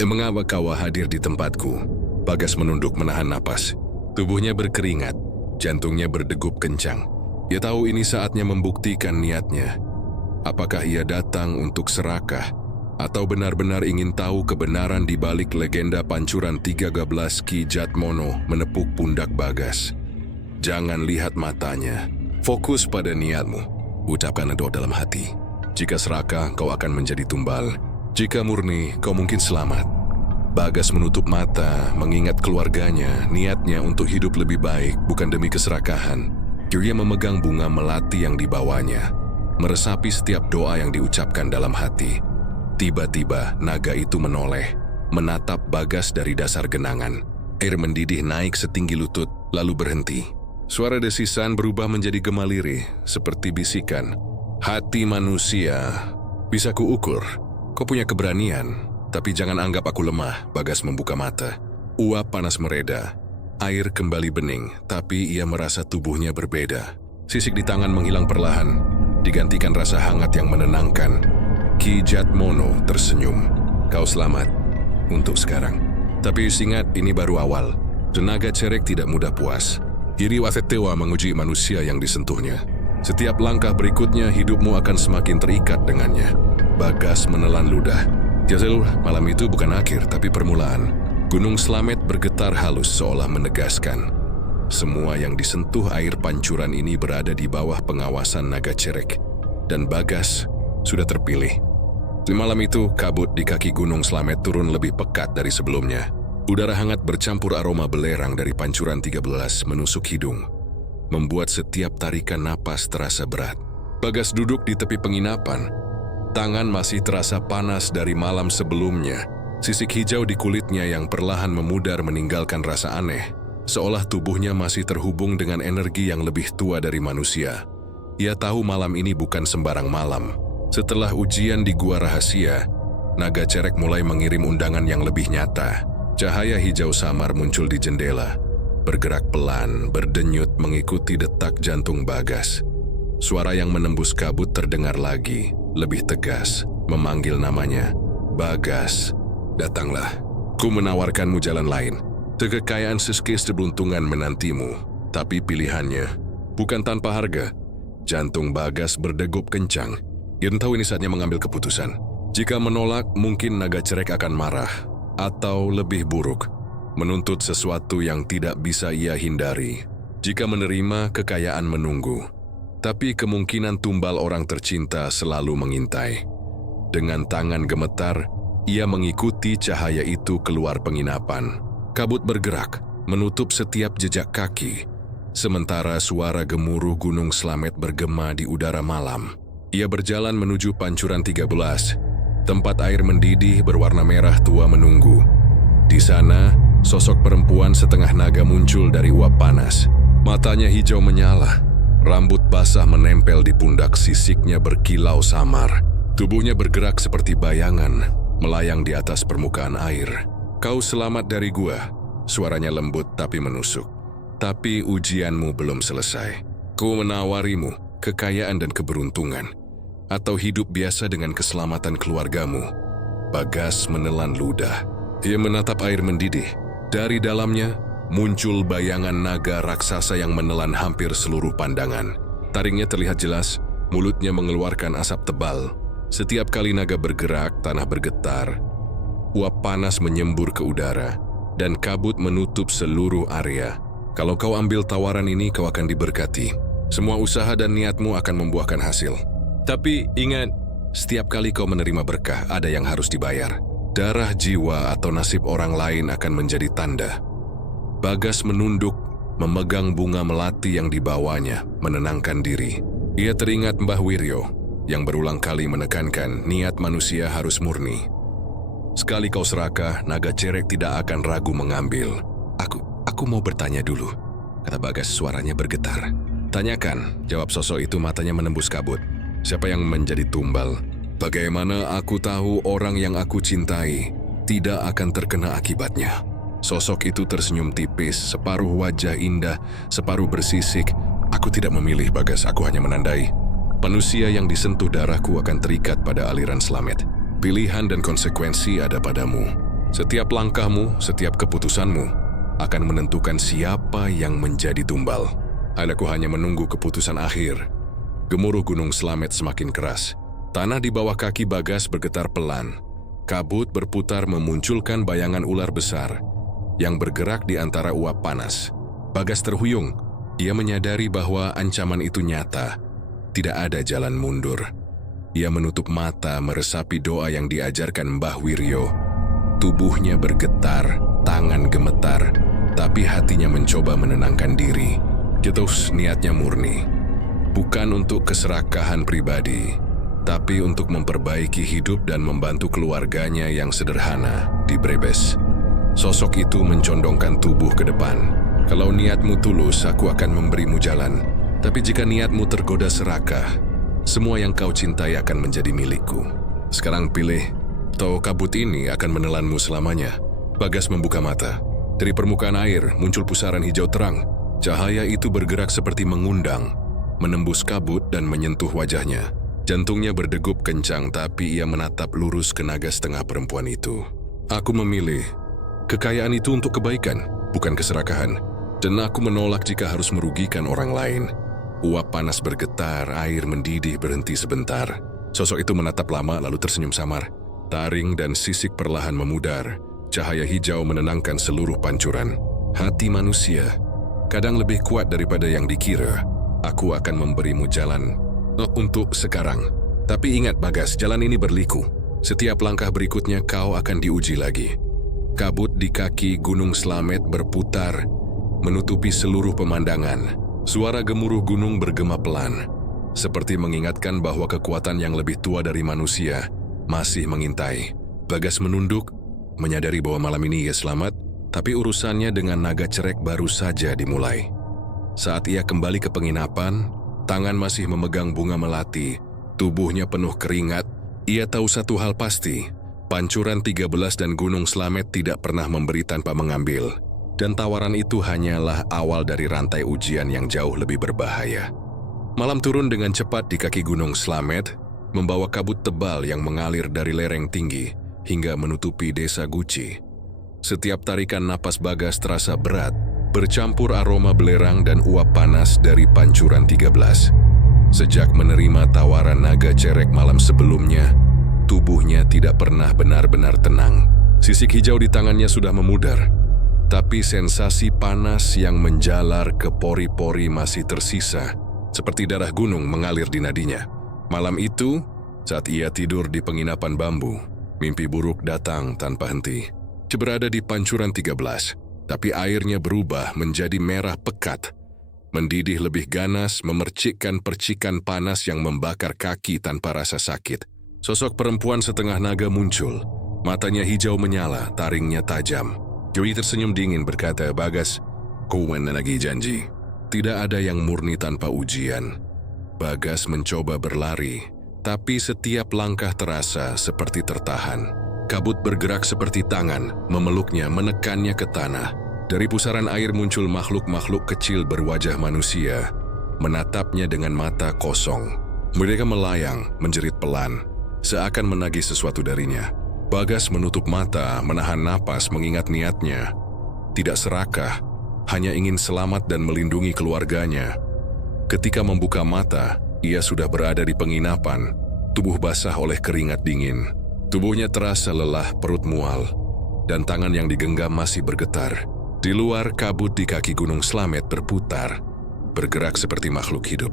Mengapa kau hadir di tempatku? Bagas menunduk menahan napas. Tubuhnya berkeringat, jantungnya berdegup kencang. Ia tahu ini saatnya membuktikan niatnya. Apakah ia datang untuk serakah atau benar-benar ingin tahu kebenaran di balik legenda pancuran 13 Ki Jatmono menepuk pundak Bagas? Jangan lihat matanya, fokus pada niatmu. Ucapkan doa dalam hati. Jika serakah, kau akan menjadi tumbal. Jika murni, kau mungkin selamat. Bagas menutup mata, mengingat keluarganya, niatnya untuk hidup lebih baik, bukan demi keserakahan. Ia memegang bunga melati yang dibawanya, meresapi setiap doa yang diucapkan dalam hati. Tiba-tiba, naga itu menoleh, menatap Bagas dari dasar genangan. Air mendidih naik setinggi lutut, lalu berhenti. Suara desisan berubah menjadi gema lirih, seperti bisikan. Hati manusia, bisa kuukur. Kau punya keberanian, tapi jangan anggap aku lemah. Bagas membuka mata. Uap panas mereda. Air kembali bening, tapi ia merasa tubuhnya berbeda. Sisik di tangan menghilang perlahan, digantikan rasa hangat yang menenangkan. Ki Jatmono tersenyum. Kau selamat untuk sekarang. Tapi ingat, ini baru awal. Tenaga cerek tidak mudah puas. Iri Wasetewa menguji manusia yang disentuhnya. Setiap langkah berikutnya hidupmu akan semakin terikat dengannya. Bagas menelan ludah. Jazil, malam itu bukan akhir tapi permulaan. Gunung Slamet bergetar halus seolah menegaskan. Semua yang disentuh air pancuran ini berada di bawah pengawasan naga cerek. Dan Bagas sudah terpilih. Di malam itu, kabut di kaki Gunung Slamet turun lebih pekat dari sebelumnya. Udara hangat bercampur aroma belerang dari pancuran 13 menusuk hidung, membuat setiap tarikan napas terasa berat. Bagas duduk di tepi penginapan. Tangan masih terasa panas dari malam sebelumnya. Sisik hijau di kulitnya yang perlahan memudar meninggalkan rasa aneh, seolah tubuhnya masih terhubung dengan energi yang lebih tua dari manusia. Ia tahu malam ini bukan sembarang malam. Setelah ujian di gua rahasia, naga cerek mulai mengirim undangan yang lebih nyata. Cahaya hijau samar muncul di jendela, bergerak pelan, berdenyut mengikuti detak jantung Bagas. Suara yang menembus kabut terdengar lagi, lebih tegas, memanggil namanya. Bagas, datanglah. Ku menawarkanmu jalan lain. Kekayaan seskes keberuntungan menantimu, tapi pilihannya bukan tanpa harga. Jantung Bagas berdegup kencang. Ia tahu ini saatnya mengambil keputusan. Jika menolak, mungkin naga cerek akan marah. Atau lebih buruk, menuntut sesuatu yang tidak bisa ia hindari. Jika menerima, kekayaan menunggu. Tapi kemungkinan tumbal orang tercinta selalu mengintai. Dengan tangan gemetar, ia mengikuti cahaya itu keluar penginapan. Kabut bergerak, menutup setiap jejak kaki. Sementara suara gemuruh Gunung Slamet bergema di udara malam. Ia berjalan menuju pancuran 13. Tempat air mendidih berwarna merah tua menunggu. Di sana, sosok perempuan setengah naga muncul dari uap panas. Matanya hijau menyala. Rambut basah menempel di pundak, sisiknya berkilau samar. Tubuhnya bergerak seperti bayangan, melayang di atas permukaan air. Kau selamat dari gua. Suaranya lembut tapi menusuk. Tapi ujianmu belum selesai. Ku menawarimu kekayaan dan keberuntungan. Atau hidup biasa dengan keselamatan keluargamu. Bagas menelan ludah. Ia menatap air mendidih. Dari dalamnya, muncul bayangan naga raksasa yang menelan hampir seluruh pandangan. Taringnya terlihat jelas, mulutnya mengeluarkan asap tebal. Setiap kali naga bergerak, tanah bergetar. Uap panas menyembur ke udara, dan kabut menutup seluruh area. Kalau kau ambil tawaran ini, kau akan diberkati. Semua usaha dan niatmu akan membuahkan hasil. Tapi ingat, setiap kali kau menerima berkah, ada yang harus dibayar. Darah, jiwa, atau nasib orang lain akan menjadi tanda. Bagas menunduk, memegang bunga melati yang dibawanya, menenangkan diri. Ia teringat Mbah Wiryo, yang berulang kali menekankan niat manusia harus murni. Sekali kau serakah, naga cerek tidak akan ragu mengambil. Aku mau bertanya dulu, kata Bagas, suaranya bergetar. Tanyakan, jawab sosok itu, matanya menembus kabut. Siapa yang menjadi tumbal? Bagaimana aku tahu orang yang aku cintai tidak akan terkena akibatnya? Sosok itu tersenyum tipis, separuh wajah indah, separuh bersisik. Aku tidak memilih, Bagas, aku hanya menandai. Manusia yang disentuh darahku akan terikat pada aliran Slamet. Pilihan dan konsekuensi ada padamu. Setiap langkahmu, setiap keputusanmu akan menentukan siapa yang menjadi tumbal. Aku hanya menunggu keputusan akhir. Gemuruh Gunung Slamet semakin keras. Tanah di bawah kaki Bagas bergetar pelan. Kabut berputar memunculkan bayangan ular besar yang bergerak di antara uap panas. Bagas terhuyung. Ia menyadari bahwa ancaman itu nyata. Tidak ada jalan mundur. Ia menutup mata meresapi doa yang diajarkan Mbah Wiryo. Tubuhnya bergetar, tangan gemetar, tapi hatinya mencoba menenangkan diri. Terus niatnya murni. Bukan untuk keserakahan pribadi, tapi untuk memperbaiki hidup dan membantu keluarganya yang sederhana di Brebes. Sosok itu mencondongkan tubuh ke depan. Kalau niatmu tulus, aku akan memberimu jalan. Tapi jika niatmu tergoda serakah, semua yang kau cintai akan menjadi milikku. Sekarang pilih, atau kabut ini akan menelanmu selamanya. Bagas membuka mata. Dari permukaan air muncul pusaran hijau terang. Cahaya itu bergerak seperti mengundang, menembus kabut dan menyentuh wajahnya. Jantungnya berdegup kencang, tapi ia menatap lurus ke naga setengah perempuan itu. Aku memilih kekayaan itu untuk kebaikan, bukan keserakahan. Dan aku menolak jika harus merugikan orang lain. Uap panas bergetar, air mendidih berhenti sebentar. Sosok itu menatap lama lalu tersenyum samar. Taring dan sisik perlahan memudar. Cahaya hijau menenangkan seluruh pancuran. Hati manusia kadang lebih kuat daripada yang dikira. Aku akan memberimu jalan untuk sekarang. Tapi ingat Bagas, jalan ini berliku. Setiap langkah berikutnya kau akan diuji lagi. Kabut di kaki Gunung Slamet berputar, menutupi seluruh pemandangan. Suara gemuruh gunung bergema pelan, seperti mengingatkan bahwa kekuatan yang lebih tua dari manusia masih mengintai. Bagas menunduk, menyadari bahwa malam ini ia selamat, tapi urusannya dengan naga cerek baru saja dimulai. Saat ia kembali ke penginapan, tangan masih memegang bunga melati, tubuhnya penuh keringat. Ia tahu satu hal pasti, pancuran 13 dan Gunung Slamet tidak pernah memberi tanpa mengambil. Dan tawaran itu hanyalah awal dari rantai ujian yang jauh lebih berbahaya. Malam turun dengan cepat di kaki Gunung Slamet, membawa kabut tebal yang mengalir dari lereng tinggi hingga menutupi desa Guci. Setiap tarikan napas Bagas terasa berat, bercampur aroma belerang dan uap panas dari pancuran 13. Sejak menerima tawaran naga cerek malam sebelumnya, tubuhnya tidak pernah benar-benar tenang. Sisik hijau di tangannya sudah memudar. Tapi sensasi panas yang menjalar ke pori-pori masih tersisa, seperti darah gunung mengalir di nadinya. Malam itu, saat ia tidur di penginapan bambu, mimpi buruk datang tanpa henti. Berada di pancuran 13, tapi airnya berubah menjadi merah pekat. Mendidih lebih ganas, memercikkan percikan panas yang membakar kaki tanpa rasa sakit. Sosok perempuan setengah naga muncul. Matanya hijau menyala, taringnya tajam. Joey tersenyum dingin berkata, Bagas, kau lagi janji. Tidak ada yang murni tanpa ujian. Bagas mencoba berlari, tapi setiap langkah terasa seperti tertahan. Kabut bergerak seperti tangan, memeluknya, menekannya ke tanah. Dari pusaran air muncul makhluk-makhluk kecil berwajah manusia, menatapnya dengan mata kosong. Mereka melayang, menjerit pelan, seakan menagih sesuatu darinya. Bagas menutup mata, menahan napas mengingat niatnya. Tidak serakah, hanya ingin selamat dan melindungi keluarganya. Ketika membuka mata, ia sudah berada di penginapan, tubuh basah oleh keringat dingin. Tubuhnya terasa lelah, perut mual, dan tangan yang digenggam masih bergetar. Di luar, kabut di kaki Gunung Slamet berputar, bergerak seperti makhluk hidup.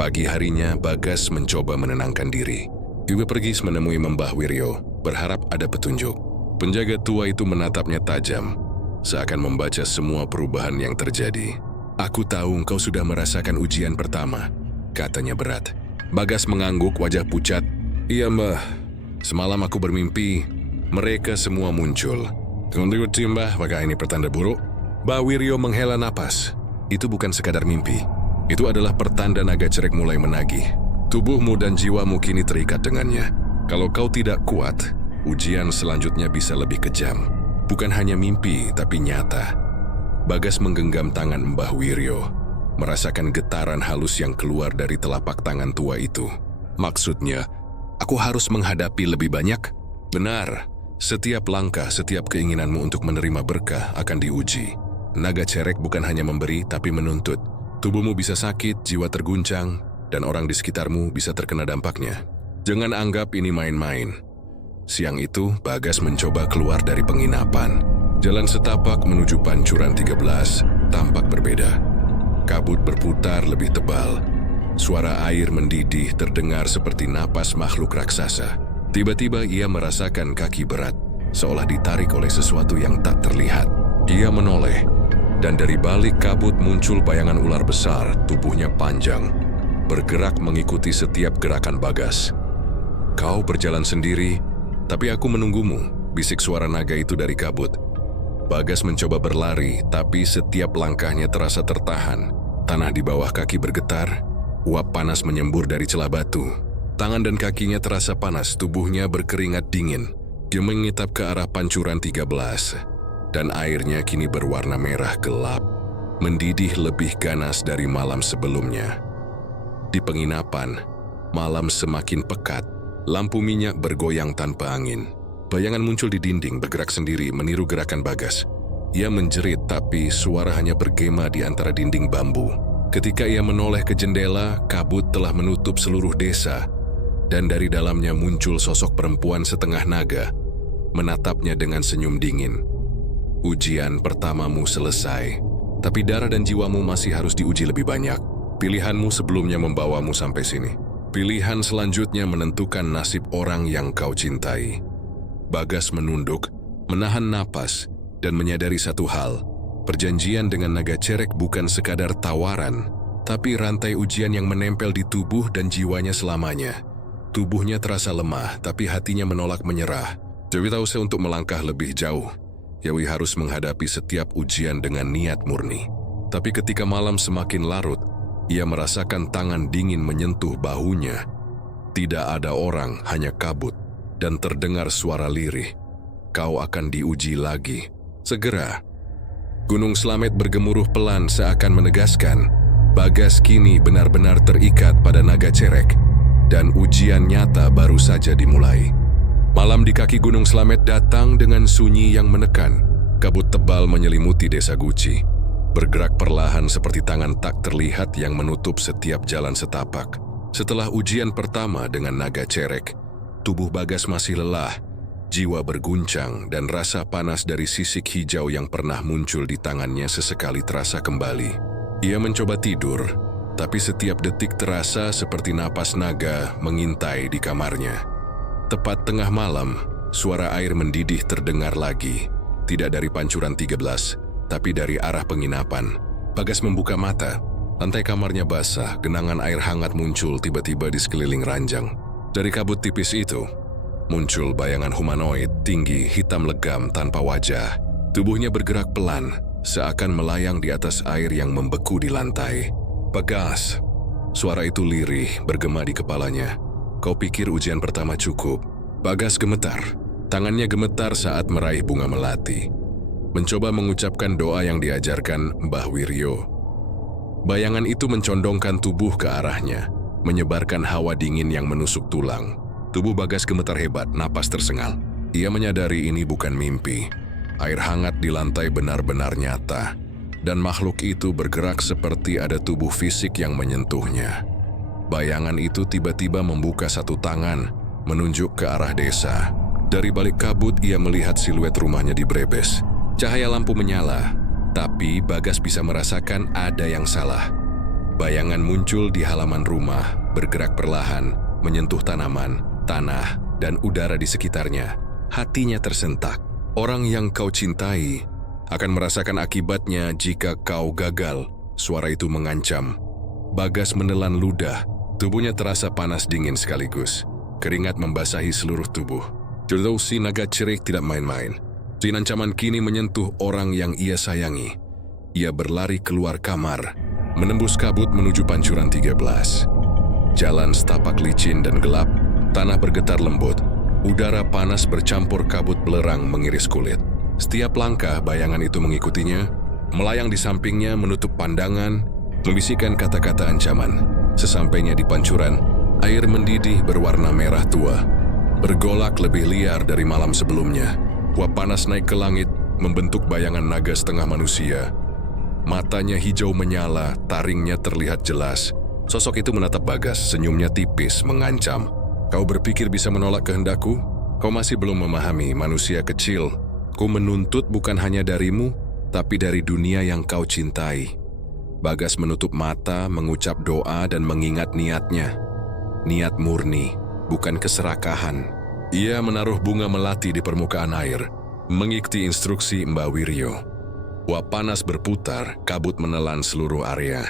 Pagi harinya, Bagas mencoba menenangkan diri. Dia pergi menemui Mbah Wiryo, berharap ada petunjuk. Penjaga tua itu menatapnya tajam, seakan membaca semua perubahan yang terjadi. Aku tahu engkau sudah merasakan ujian pertama, katanya berat. Bagas mengangguk, wajah pucat. Iya Mbah, semalam aku bermimpi, mereka semua muncul. Menurut Mbah, apakah ini pertanda buruk? Mbah Wiryo menghela napas. Itu bukan sekadar mimpi. Itu adalah pertanda naga cerek mulai menagih. Tubuhmu dan jiwamu kini terikat dengannya. Kalau kau tidak kuat, ujian selanjutnya bisa lebih kejam. Bukan hanya mimpi, tapi nyata. Bagas menggenggam tangan Mbah Wiryo. merasakan getaran halus yang keluar dari telapak tangan tua itu. Maksudnya, aku harus menghadapi lebih banyak? Benar, setiap langkah, setiap keinginanmu untuk menerima berkah akan diuji. Naga cerek bukan hanya memberi, tapi menuntut. Tubuhmu bisa sakit, jiwa terguncang, dan orang di sekitarmu bisa terkena dampaknya. Jangan anggap ini main-main. Siang itu, Bagas mencoba keluar dari penginapan. Jalan setapak menuju Pancuran 13 tampak berbeda. Kabut berputar lebih tebal. Suara air mendidih terdengar seperti napas makhluk raksasa. Tiba-tiba ia merasakan kaki berat, seolah ditarik oleh sesuatu yang tak terlihat. Ia menoleh, dan dari balik kabut muncul bayangan ular besar, tubuhnya panjang, bergerak mengikuti setiap gerakan Bagas. "Kau berjalan sendiri, tapi aku menunggumu," bisik suara naga itu dari kabut. Bagas mencoba berlari, tapi setiap langkahnya terasa tertahan. Tanah di bawah kaki bergetar, uap panas menyembur dari celah batu. Tangan dan kakinya terasa panas, tubuhnya berkeringat dingin. Dia mengitap ke arah Pancuran 13, dan airnya kini berwarna merah gelap, mendidih lebih ganas dari malam sebelumnya. Di penginapan, malam semakin pekat, lampu minyak bergoyang tanpa angin. Bayangan muncul di dinding, bergerak sendiri, meniru gerakan Bagas. Ia menjerit, tapi suara hanya bergema di antara dinding bambu. Ketika ia menoleh ke jendela, kabut telah menutup seluruh desa, dan dari dalamnya muncul sosok perempuan setengah naga, menatapnya dengan senyum dingin. "Ujian pertamamu selesai, tapi darah dan jiwamu masih harus diuji lebih banyak. Pilihanmu sebelumnya membawamu sampai sini. Pilihan selanjutnya menentukan nasib orang yang kau cintai." Bagas menunduk, menahan napas, dan menyadari satu hal. Perjanjian dengan naga cerek bukan sekadar tawaran, tapi rantai ujian yang menempel di tubuh dan jiwanya selamanya. Tubuhnya terasa lemah, tapi hatinya menolak menyerah. Dewi tahu saya untuk melangkah lebih jauh. Yawi harus menghadapi setiap ujian dengan niat murni. Tapi ketika malam semakin larut, ia merasakan tangan dingin menyentuh bahunya. Tidak ada orang, hanya kabut, dan terdengar suara lirih. "Kau akan diuji lagi. Segera." Gunung Slamet bergemuruh pelan seakan menegaskan, Bagas kini benar-benar terikat pada naga cerek, dan ujian nyata baru saja dimulai. Malam di kaki Gunung Slamet datang dengan sunyi yang menekan. Kabut tebal menyelimuti desa Guci, bergerak perlahan seperti tangan tak terlihat yang menutup setiap jalan setapak. Setelah ujian pertama dengan naga cerek, tubuh Bagas masih lelah, jiwa berguncang, dan rasa panas dari sisik hijau yang pernah muncul di tangannya sesekali terasa kembali. Ia mencoba tidur, tapi setiap detik terasa seperti napas naga mengintai di kamarnya. Tepat tengah malam, suara air mendidih terdengar lagi, tidak dari Pancuran 13, tapi dari arah penginapan. Bagas membuka mata. Lantai kamarnya basah, genangan air hangat muncul tiba-tiba di sekeliling ranjang. Dari kabut tipis itu, muncul bayangan humanoid, tinggi, hitam legam tanpa wajah. Tubuhnya bergerak pelan, seakan melayang di atas air yang membeku di lantai. "Bagas!" Suara itu lirih, bergema di kepalanya. "Kau pikir ujian pertama cukup?" Bagas gemetar. Tangannya gemetar saat meraih bunga melati, mencoba mengucapkan doa yang diajarkan Mbah Wiryo. Bayangan itu mencondongkan tubuh ke arahnya, menyebarkan hawa dingin yang menusuk tulang. Tubuh Bagas gemetar hebat, napas tersengal. Ia menyadari ini bukan mimpi. Air hangat di lantai benar-benar nyata, dan makhluk itu bergerak seperti ada tubuh fisik yang menyentuhnya. Bayangan itu tiba-tiba membuka satu tangan, menunjuk ke arah desa. Dari balik kabut ia melihat siluet rumahnya di Brebes. Cahaya lampu menyala, tapi Bagas bisa merasakan ada yang salah. Bayangan muncul di halaman rumah, bergerak perlahan, menyentuh tanaman, tanah, dan udara di sekitarnya. Hatinya tersentak. Orang yang kau cintai akan merasakan akibatnya jika kau gagal, suara itu mengancam. Bagas menelan ludah, tubuhnya terasa panas dingin sekaligus. Keringat membasahi seluruh tubuh. Jodoh si naga cerek tidak main-main. Jin ancaman kini menyentuh orang yang ia sayangi. Ia berlari keluar kamar, menembus kabut menuju Pancuran 13. Jalan setapak licin dan gelap, tanah bergetar lembut. Udara panas bercampur kabut belerang mengiris kulit. Setiap langkah bayangan itu mengikutinya, melayang di sampingnya menutup pandangan, membisikkan kata-kata ancaman. Sesampainya di pancuran, air mendidih berwarna merah tua, bergolak lebih liar dari malam sebelumnya. Uap panas naik ke langit, membentuk bayangan naga setengah manusia. Matanya hijau menyala, taringnya terlihat jelas. Sosok itu menatap Bagas, senyumnya tipis, mengancam. Kau berpikir bisa menolak kehendakku? Kau masih belum memahami, manusia kecil. Ku menuntut bukan hanya darimu, tapi dari dunia yang kau cintai. Bagas menutup mata, mengucap doa dan mengingat niatnya. Niat murni, bukan keserakahan. Ia menaruh bunga melati di permukaan air, mengikuti instruksi Mbak Wiryo. Uap panas berputar, kabut menelan seluruh area,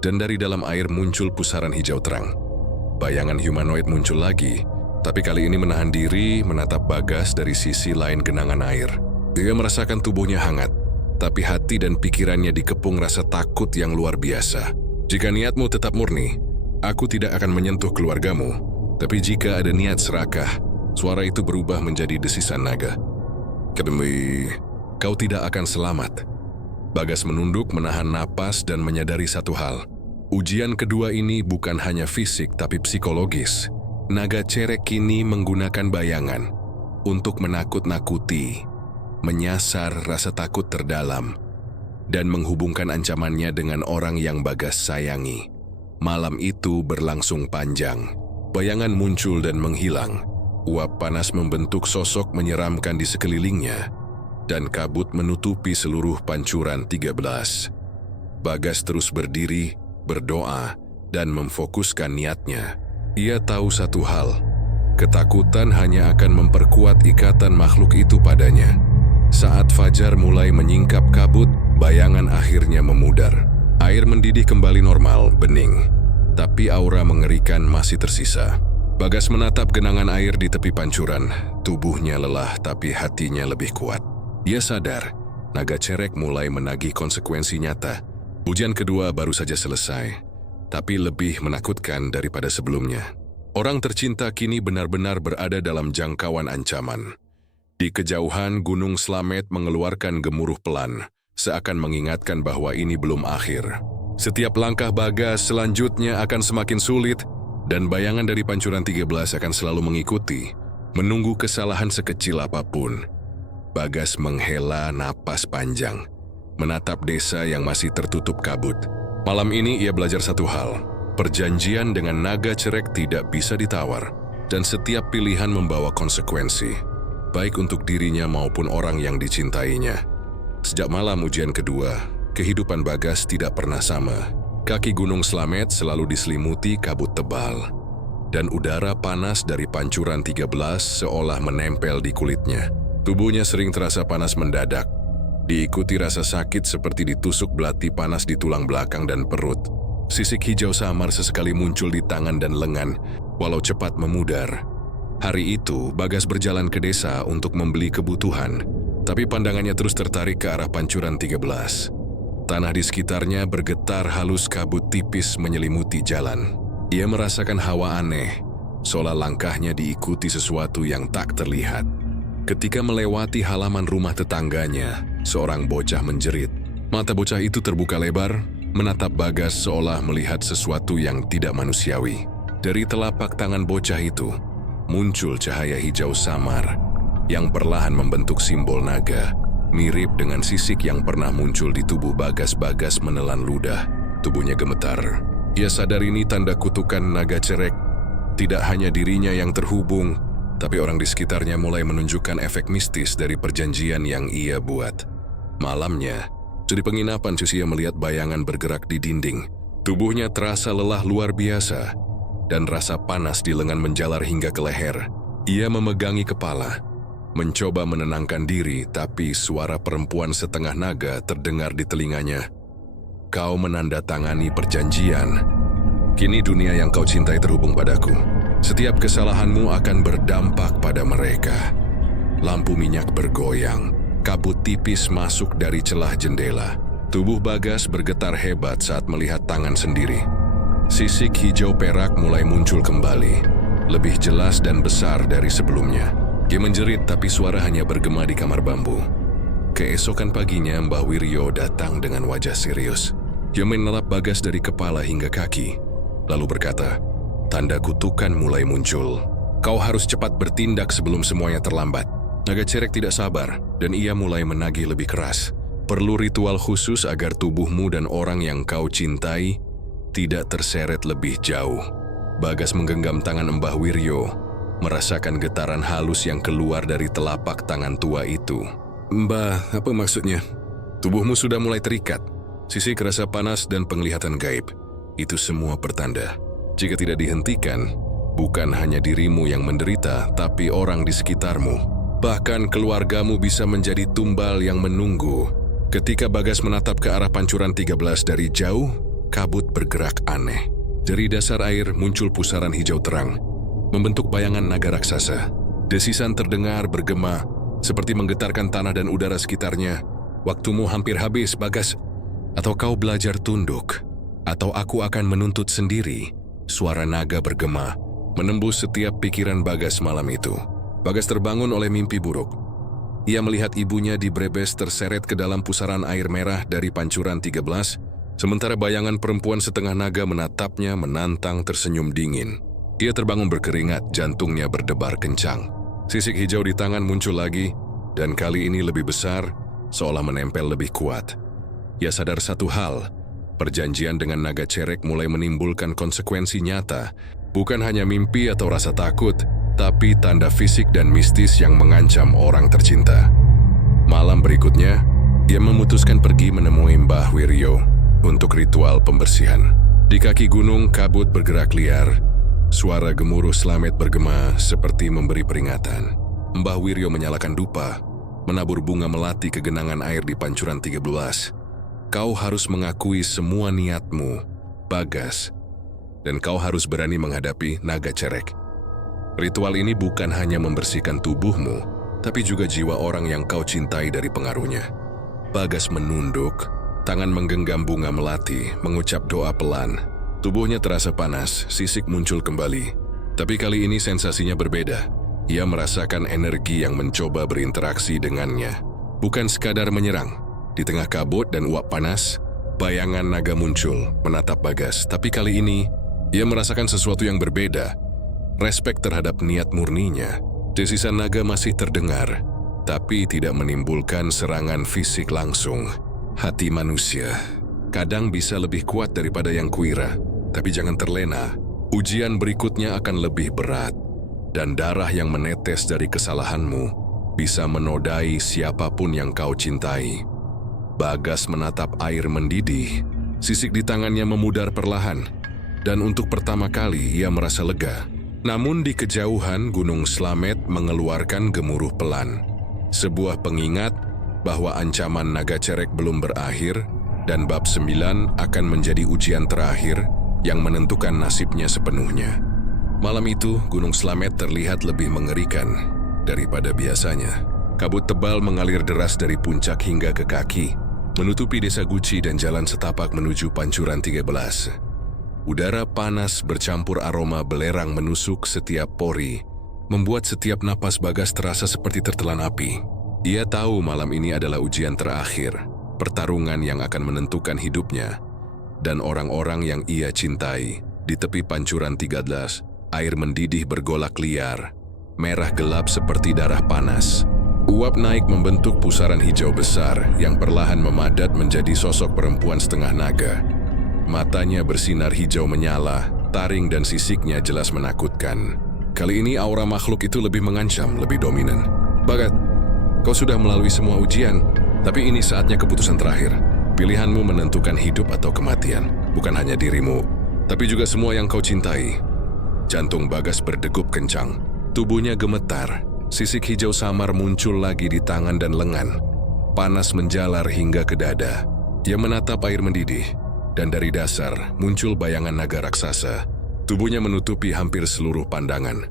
dan dari dalam air muncul pusaran hijau terang. Bayangan humanoid muncul lagi, tapi kali ini menahan diri menatap Bagas dari sisi lain genangan air. Dia merasakan tubuhnya hangat, tapi hati dan pikirannya dikepung rasa takut yang luar biasa. Jika niatmu tetap murni, aku tidak akan menyentuh keluargamu. Tapi jika ada niat serakah, suara itu berubah menjadi desisan naga. Kedemi, kau tidak akan selamat. Bagas menunduk, menahan napas dan menyadari satu hal. Ujian kedua ini bukan hanya fisik tapi psikologis. Naga cerek kini menggunakan bayangan untuk menakut-nakuti, menyasar rasa takut terdalam, dan menghubungkan ancamannya dengan orang yang Bagas sayangi. Malam itu berlangsung panjang. Bayangan muncul dan menghilang. Uap panas membentuk sosok menyeramkan di sekelilingnya, dan kabut menutupi seluruh pancuran 13. Bagas terus berdiri, berdoa, dan memfokuskan niatnya. Ia tahu satu hal, ketakutan hanya akan memperkuat ikatan makhluk itu padanya. Saat fajar mulai menyingkap kabut, bayangan akhirnya memudar. Air mendidih kembali normal, bening. Tapi aura mengerikan masih tersisa. Bagas menatap genangan air di tepi pancuran. Tubuhnya lelah tapi hatinya lebih kuat. Dia sadar, naga cerek mulai menagih konsekuensi nyata. Ujian kedua baru saja selesai, tapi lebih menakutkan daripada sebelumnya. Orang tercinta kini benar-benar berada dalam jangkauan ancaman. Di kejauhan, Gunung Slamet mengeluarkan gemuruh pelan, seakan mengingatkan bahwa ini belum akhir. Setiap langkah Bagas selanjutnya akan semakin sulit, dan bayangan dari pancuran 13 akan selalu mengikuti, menunggu kesalahan sekecil apapun. Bagas menghela napas panjang, menatap desa yang masih tertutup kabut. Malam ini ia belajar satu hal, perjanjian dengan naga cerek tidak bisa ditawar, dan setiap pilihan membawa konsekuensi, baik untuk dirinya maupun orang yang dicintainya. Sejak malam ujian kedua, kehidupan Bagas tidak pernah sama. Kaki Gunung Slamet selalu diselimuti kabut tebal, dan udara panas dari pancuran 13 seolah menempel di kulitnya. Tubuhnya sering terasa panas mendadak, diikuti rasa sakit seperti ditusuk belati panas di tulang belakang dan perut. Sisik hijau samar sesekali muncul di tangan dan lengan, walau cepat memudar. Hari itu, Bagas berjalan ke desa untuk membeli kebutuhan, tapi pandangannya terus tertarik ke arah pancuran 13. Tanah di sekitarnya bergetar halus, kabut tipis menyelimuti jalan. Ia merasakan hawa aneh, seolah langkahnya diikuti sesuatu yang tak terlihat. Ketika melewati halaman rumah tetangganya, seorang bocah menjerit. Mata bocah itu terbuka lebar, menatap Bagas seolah melihat sesuatu yang tidak manusiawi. Dari telapak tangan bocah itu, muncul cahaya hijau samar yang perlahan membentuk simbol naga, mirip dengan sisik yang pernah muncul di tubuh Bagas. Bagas menelan ludah, tubuhnya gemetar. Ia sadar ini tanda kutukan naga cerek. Tidak hanya dirinya yang terhubung, tapi orang di sekitarnya mulai menunjukkan efek mistis dari perjanjian yang ia buat. Malamnya, di penginapan Susia melihat bayangan bergerak di dinding. Tubuhnya terasa lelah luar biasa, dan rasa panas di lengan menjalar hingga ke leher. Ia memegangi kepala, mencoba menenangkan diri, tapi suara perempuan setengah naga terdengar di telinganya. Kau menandatangani perjanjian. Kini dunia yang kau cintai terhubung padaku. Setiap kesalahanmu akan berdampak pada mereka. Lampu minyak bergoyang, kabut tipis masuk dari celah jendela. Tubuh Bagas bergetar hebat saat melihat tangan sendiri. Sisik hijau perak mulai muncul kembali, lebih jelas dan besar dari sebelumnya. Dia menjerit tapi suara hanya bergema di kamar bambu. Keesokan paginya Mbah Wiryo datang dengan wajah serius. Ia menelap Bagas dari kepala hingga kaki, lalu berkata, "Tanda kutukan mulai muncul. Kau harus cepat bertindak sebelum semuanya terlambat." Naga cerek tidak sabar, dan ia mulai menagih lebih keras. Perlu ritual khusus agar tubuhmu dan orang yang kau cintai tidak terseret lebih jauh. Bagas menggenggam tangan Mbah Wiryo, merasakan getaran halus yang keluar dari telapak tangan tua itu. "Mbah, apa maksudnya?" "Tubuhmu sudah mulai terikat. Sisik rasa panas dan penglihatan gaib. Itu semua pertanda. Jika tidak dihentikan, bukan hanya dirimu yang menderita, tapi orang di sekitarmu. Bahkan keluargamu bisa menjadi tumbal yang menunggu." Ketika Bagas menatap ke arah pancuran 13 dari jauh, kabut bergerak aneh. Dari dasar air muncul pusaran hijau terang, membentuk bayangan naga raksasa. Desisan terdengar bergema, seperti menggetarkan tanah dan udara sekitarnya. "Waktumu hampir habis, Bagas. Atau kau belajar tunduk, atau aku akan menuntut sendiri." Suara naga bergema, menembus setiap pikiran Bagas malam itu. Bagas terbangun oleh mimpi buruk. Ia melihat ibunya di Brebes terseret ke dalam pusaran air merah dari pancuran 13, sementara bayangan perempuan setengah naga menatapnya menantang tersenyum dingin. Ia terbangun berkeringat, jantungnya berdebar kencang. Sisik hijau di tangan muncul lagi, dan kali ini lebih besar, seolah menempel lebih kuat. Ia sadar satu hal, perjanjian dengan naga cerek mulai menimbulkan konsekuensi nyata, bukan hanya mimpi atau rasa takut, tapi tanda fisik dan mistis yang mengancam orang tercinta. Malam berikutnya, ia memutuskan pergi menemui Mbah Wiryo untuk ritual pembersihan. Di kaki gunung, kabut bergerak liar. Suara gemuruh Slamet bergema seperti memberi peringatan. Mbah Wiryo menyalakan dupa, menabur bunga melati ke genangan air di pancuran 13. "Kau harus mengakui semua niatmu, Bagas, dan kau harus berani menghadapi naga cerek. Ritual ini bukan hanya membersihkan tubuhmu, tapi juga jiwa orang yang kau cintai dari pengaruhnya." Bagas menunduk, tangan menggenggam bunga melati, mengucap doa pelan. Tubuhnya terasa panas, sisik muncul kembali. Tapi kali ini sensasinya berbeda. Ia merasakan energi yang mencoba berinteraksi dengannya. Bukan sekadar menyerang. Di tengah kabut dan uap panas, bayangan naga muncul, menatap Bagas. Tapi kali ini, ia merasakan sesuatu yang berbeda. Respek terhadap niat murninya. Desisan naga masih terdengar, tapi tidak menimbulkan serangan fisik langsung. Hati manusia kadang bisa lebih kuat daripada yang kuira, tapi jangan terlena. Ujian berikutnya akan lebih berat, dan darah yang menetes dari kesalahanmu bisa menodai siapapun yang kau cintai. Bagas menatap air mendidih, sisik di tangannya memudar perlahan, dan untuk pertama kali ia merasa lega. Namun di kejauhan Gunung Slamet mengeluarkan gemuruh pelan. Sebuah pengingat bahwa ancaman naga cerek belum berakhir dan bab 9 akan menjadi ujian terakhir yang menentukan nasibnya sepenuhnya. Malam itu Gunung Slamet terlihat lebih mengerikan daripada biasanya. Kabut tebal mengalir deras dari puncak hingga ke kaki, menutupi desa Guci dan jalan setapak menuju pancuran 13. Udara panas bercampur aroma belerang menusuk setiap pori, membuat setiap napas Bagas terasa seperti tertelan api. Ia tahu malam ini adalah ujian terakhir, pertarungan yang akan menentukan hidupnya dan orang-orang yang ia cintai. Di tepi pancuran 13, air mendidih bergolak liar, merah gelap seperti darah panas. Uap naik membentuk pusaran hijau besar yang perlahan memadat menjadi sosok perempuan setengah naga. Matanya bersinar hijau menyala, taring dan sisiknya jelas menakutkan. Kali ini aura makhluk itu lebih mengancam, lebih dominan. "Bagas, kau sudah melalui semua ujian, tapi ini saatnya keputusan terakhir. Pilihanmu menentukan hidup atau kematian, bukan hanya dirimu, tapi juga semua yang kau cintai." Jantung Bagas berdegup kencang, tubuhnya gemetar, sisik hijau samar muncul lagi di tangan dan lengan. Panas menjalar hingga ke dada. Ia menatap air mendidih, dan dari dasar muncul bayangan naga raksasa. Tubuhnya menutupi hampir seluruh pandangan.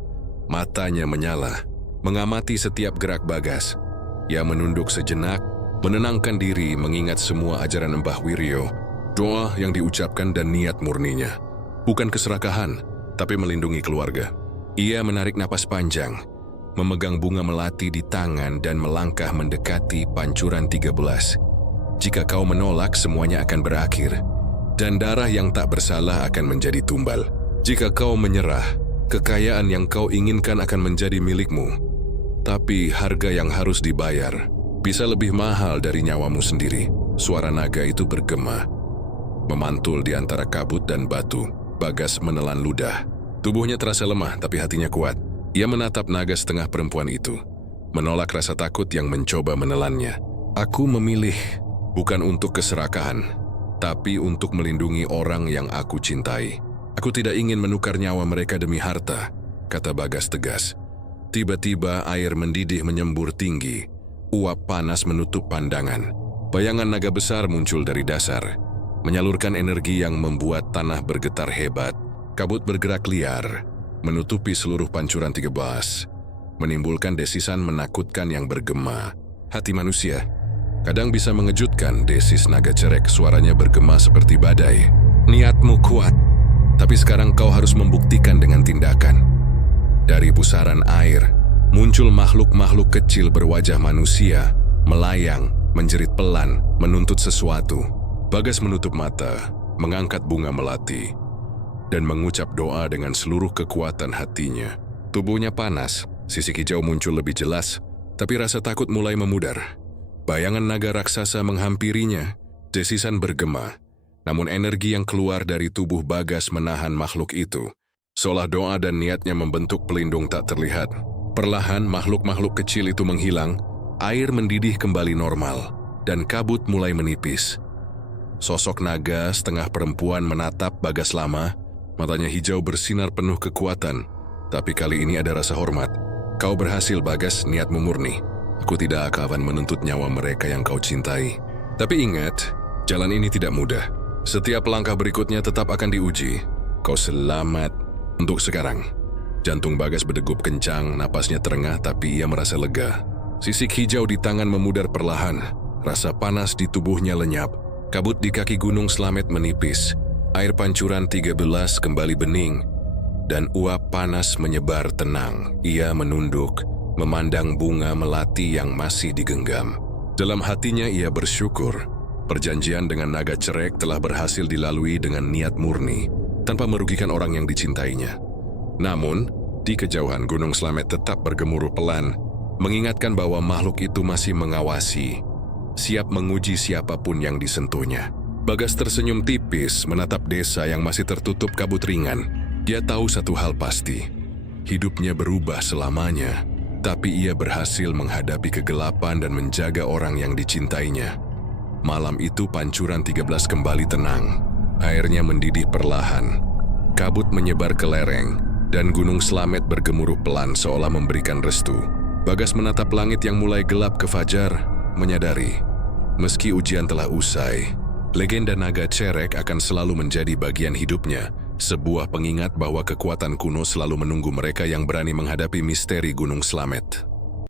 Matanya menyala, mengamati setiap gerak Bagas. Ia menunduk sejenak, menenangkan diri mengingat semua ajaran Mbah Wiryo, doa yang diucapkan dan niat murninya. Bukan keserakahan, tapi melindungi keluarga. Ia menarik napas panjang, memegang bunga melati di tangan dan melangkah mendekati pancuran 13. Jika kau menolak, semuanya akan berakhir. dan darah yang tak bersalah akan menjadi tumbal. Jika kau menyerah, kekayaan yang kau inginkan akan menjadi milikmu. Tapi harga yang harus dibayar bisa lebih mahal dari nyawamu sendiri. Suara naga itu bergema, memantul di antara kabut dan batu. Bagas menelan ludah. Tubuhnya terasa lemah, tapi hatinya kuat. Ia menatap naga setengah perempuan itu, menolak rasa takut yang mencoba menelannya. Aku memilih bukan untuk keserakahan, tapi untuk melindungi orang yang aku cintai. Aku tidak ingin menukar nyawa mereka demi harta, kata Bagas tegas. Tiba-tiba air mendidih menyembur tinggi. Uap panas menutup pandangan. Bayangan naga besar muncul dari dasar, menyalurkan energi yang membuat tanah bergetar hebat. Kabut bergerak liar, menutupi seluruh pancuran 13, menimbulkan desisan menakutkan yang bergema. Hati manusia kadang bisa mengejutkan. Desis naga cerek, suaranya bergema seperti badai. Niatmu kuat, tapi sekarang kau harus membuktikan dengan tindakan. Dari pusaran air, muncul makhluk-makhluk kecil berwajah manusia, melayang, menjerit pelan, menuntut sesuatu. Bagas menutup mata, mengangkat bunga melati, dan mengucap doa dengan seluruh kekuatan hatinya. Tubuhnya panas, sisik hijau muncul lebih jelas, tapi rasa takut mulai memudar. Bayangan naga raksasa menghampirinya, desisan bergema, namun energi yang keluar dari tubuh Bagas menahan makhluk itu. Seolah doa dan niatnya membentuk pelindung tak terlihat. Perlahan makhluk-makhluk kecil itu menghilang, air mendidih kembali normal, dan kabut mulai menipis. Sosok naga setengah perempuan menatap Bagas lama, matanya hijau bersinar penuh kekuatan, tapi kali ini ada rasa hormat. Kau berhasil Bagas, niatmu murni. Aku tidak akan menuntut nyawa mereka yang kau cintai. Tapi ingat, jalan ini tidak mudah. Setiap langkah berikutnya tetap akan diuji. Kau selamat untuk sekarang. Jantung Bagas berdegup kencang, napasnya terengah tapi ia merasa lega. Sisik hijau di tangan memudar perlahan, rasa panas di tubuhnya lenyap. Kabut di kaki Gunung Slamet menipis, air pancuran 13 kembali bening, dan uap panas menyebar tenang. Ia menunduk, memandang bunga melati yang masih digenggam. Dalam hatinya ia bersyukur, perjanjian dengan naga cerek telah berhasil dilalui dengan niat murni, tanpa merugikan orang yang dicintainya. Namun, di kejauhan Gunung Slamet tetap bergemuruh pelan, mengingatkan bahwa makhluk itu masih mengawasi, siap menguji siapapun yang disentuhnya. Bagas tersenyum tipis menatap desa yang masih tertutup kabut ringan. Dia tahu satu hal pasti, hidupnya berubah selamanya, tapi ia berhasil menghadapi kegelapan dan menjaga orang yang dicintainya. Malam itu pancuran 13 kembali tenang, airnya mendidih perlahan, kabut menyebar ke lereng, dan Gunung Slamet bergemuruh pelan seolah memberikan restu. Bagas menatap langit yang mulai gelap ke fajar, menyadari, meski ujian telah usai, legenda naga cerek akan selalu menjadi bagian hidupnya, sebuah pengingat bahwa kekuatan kuno selalu menunggu mereka yang berani menghadapi misteri Gunung Slamet.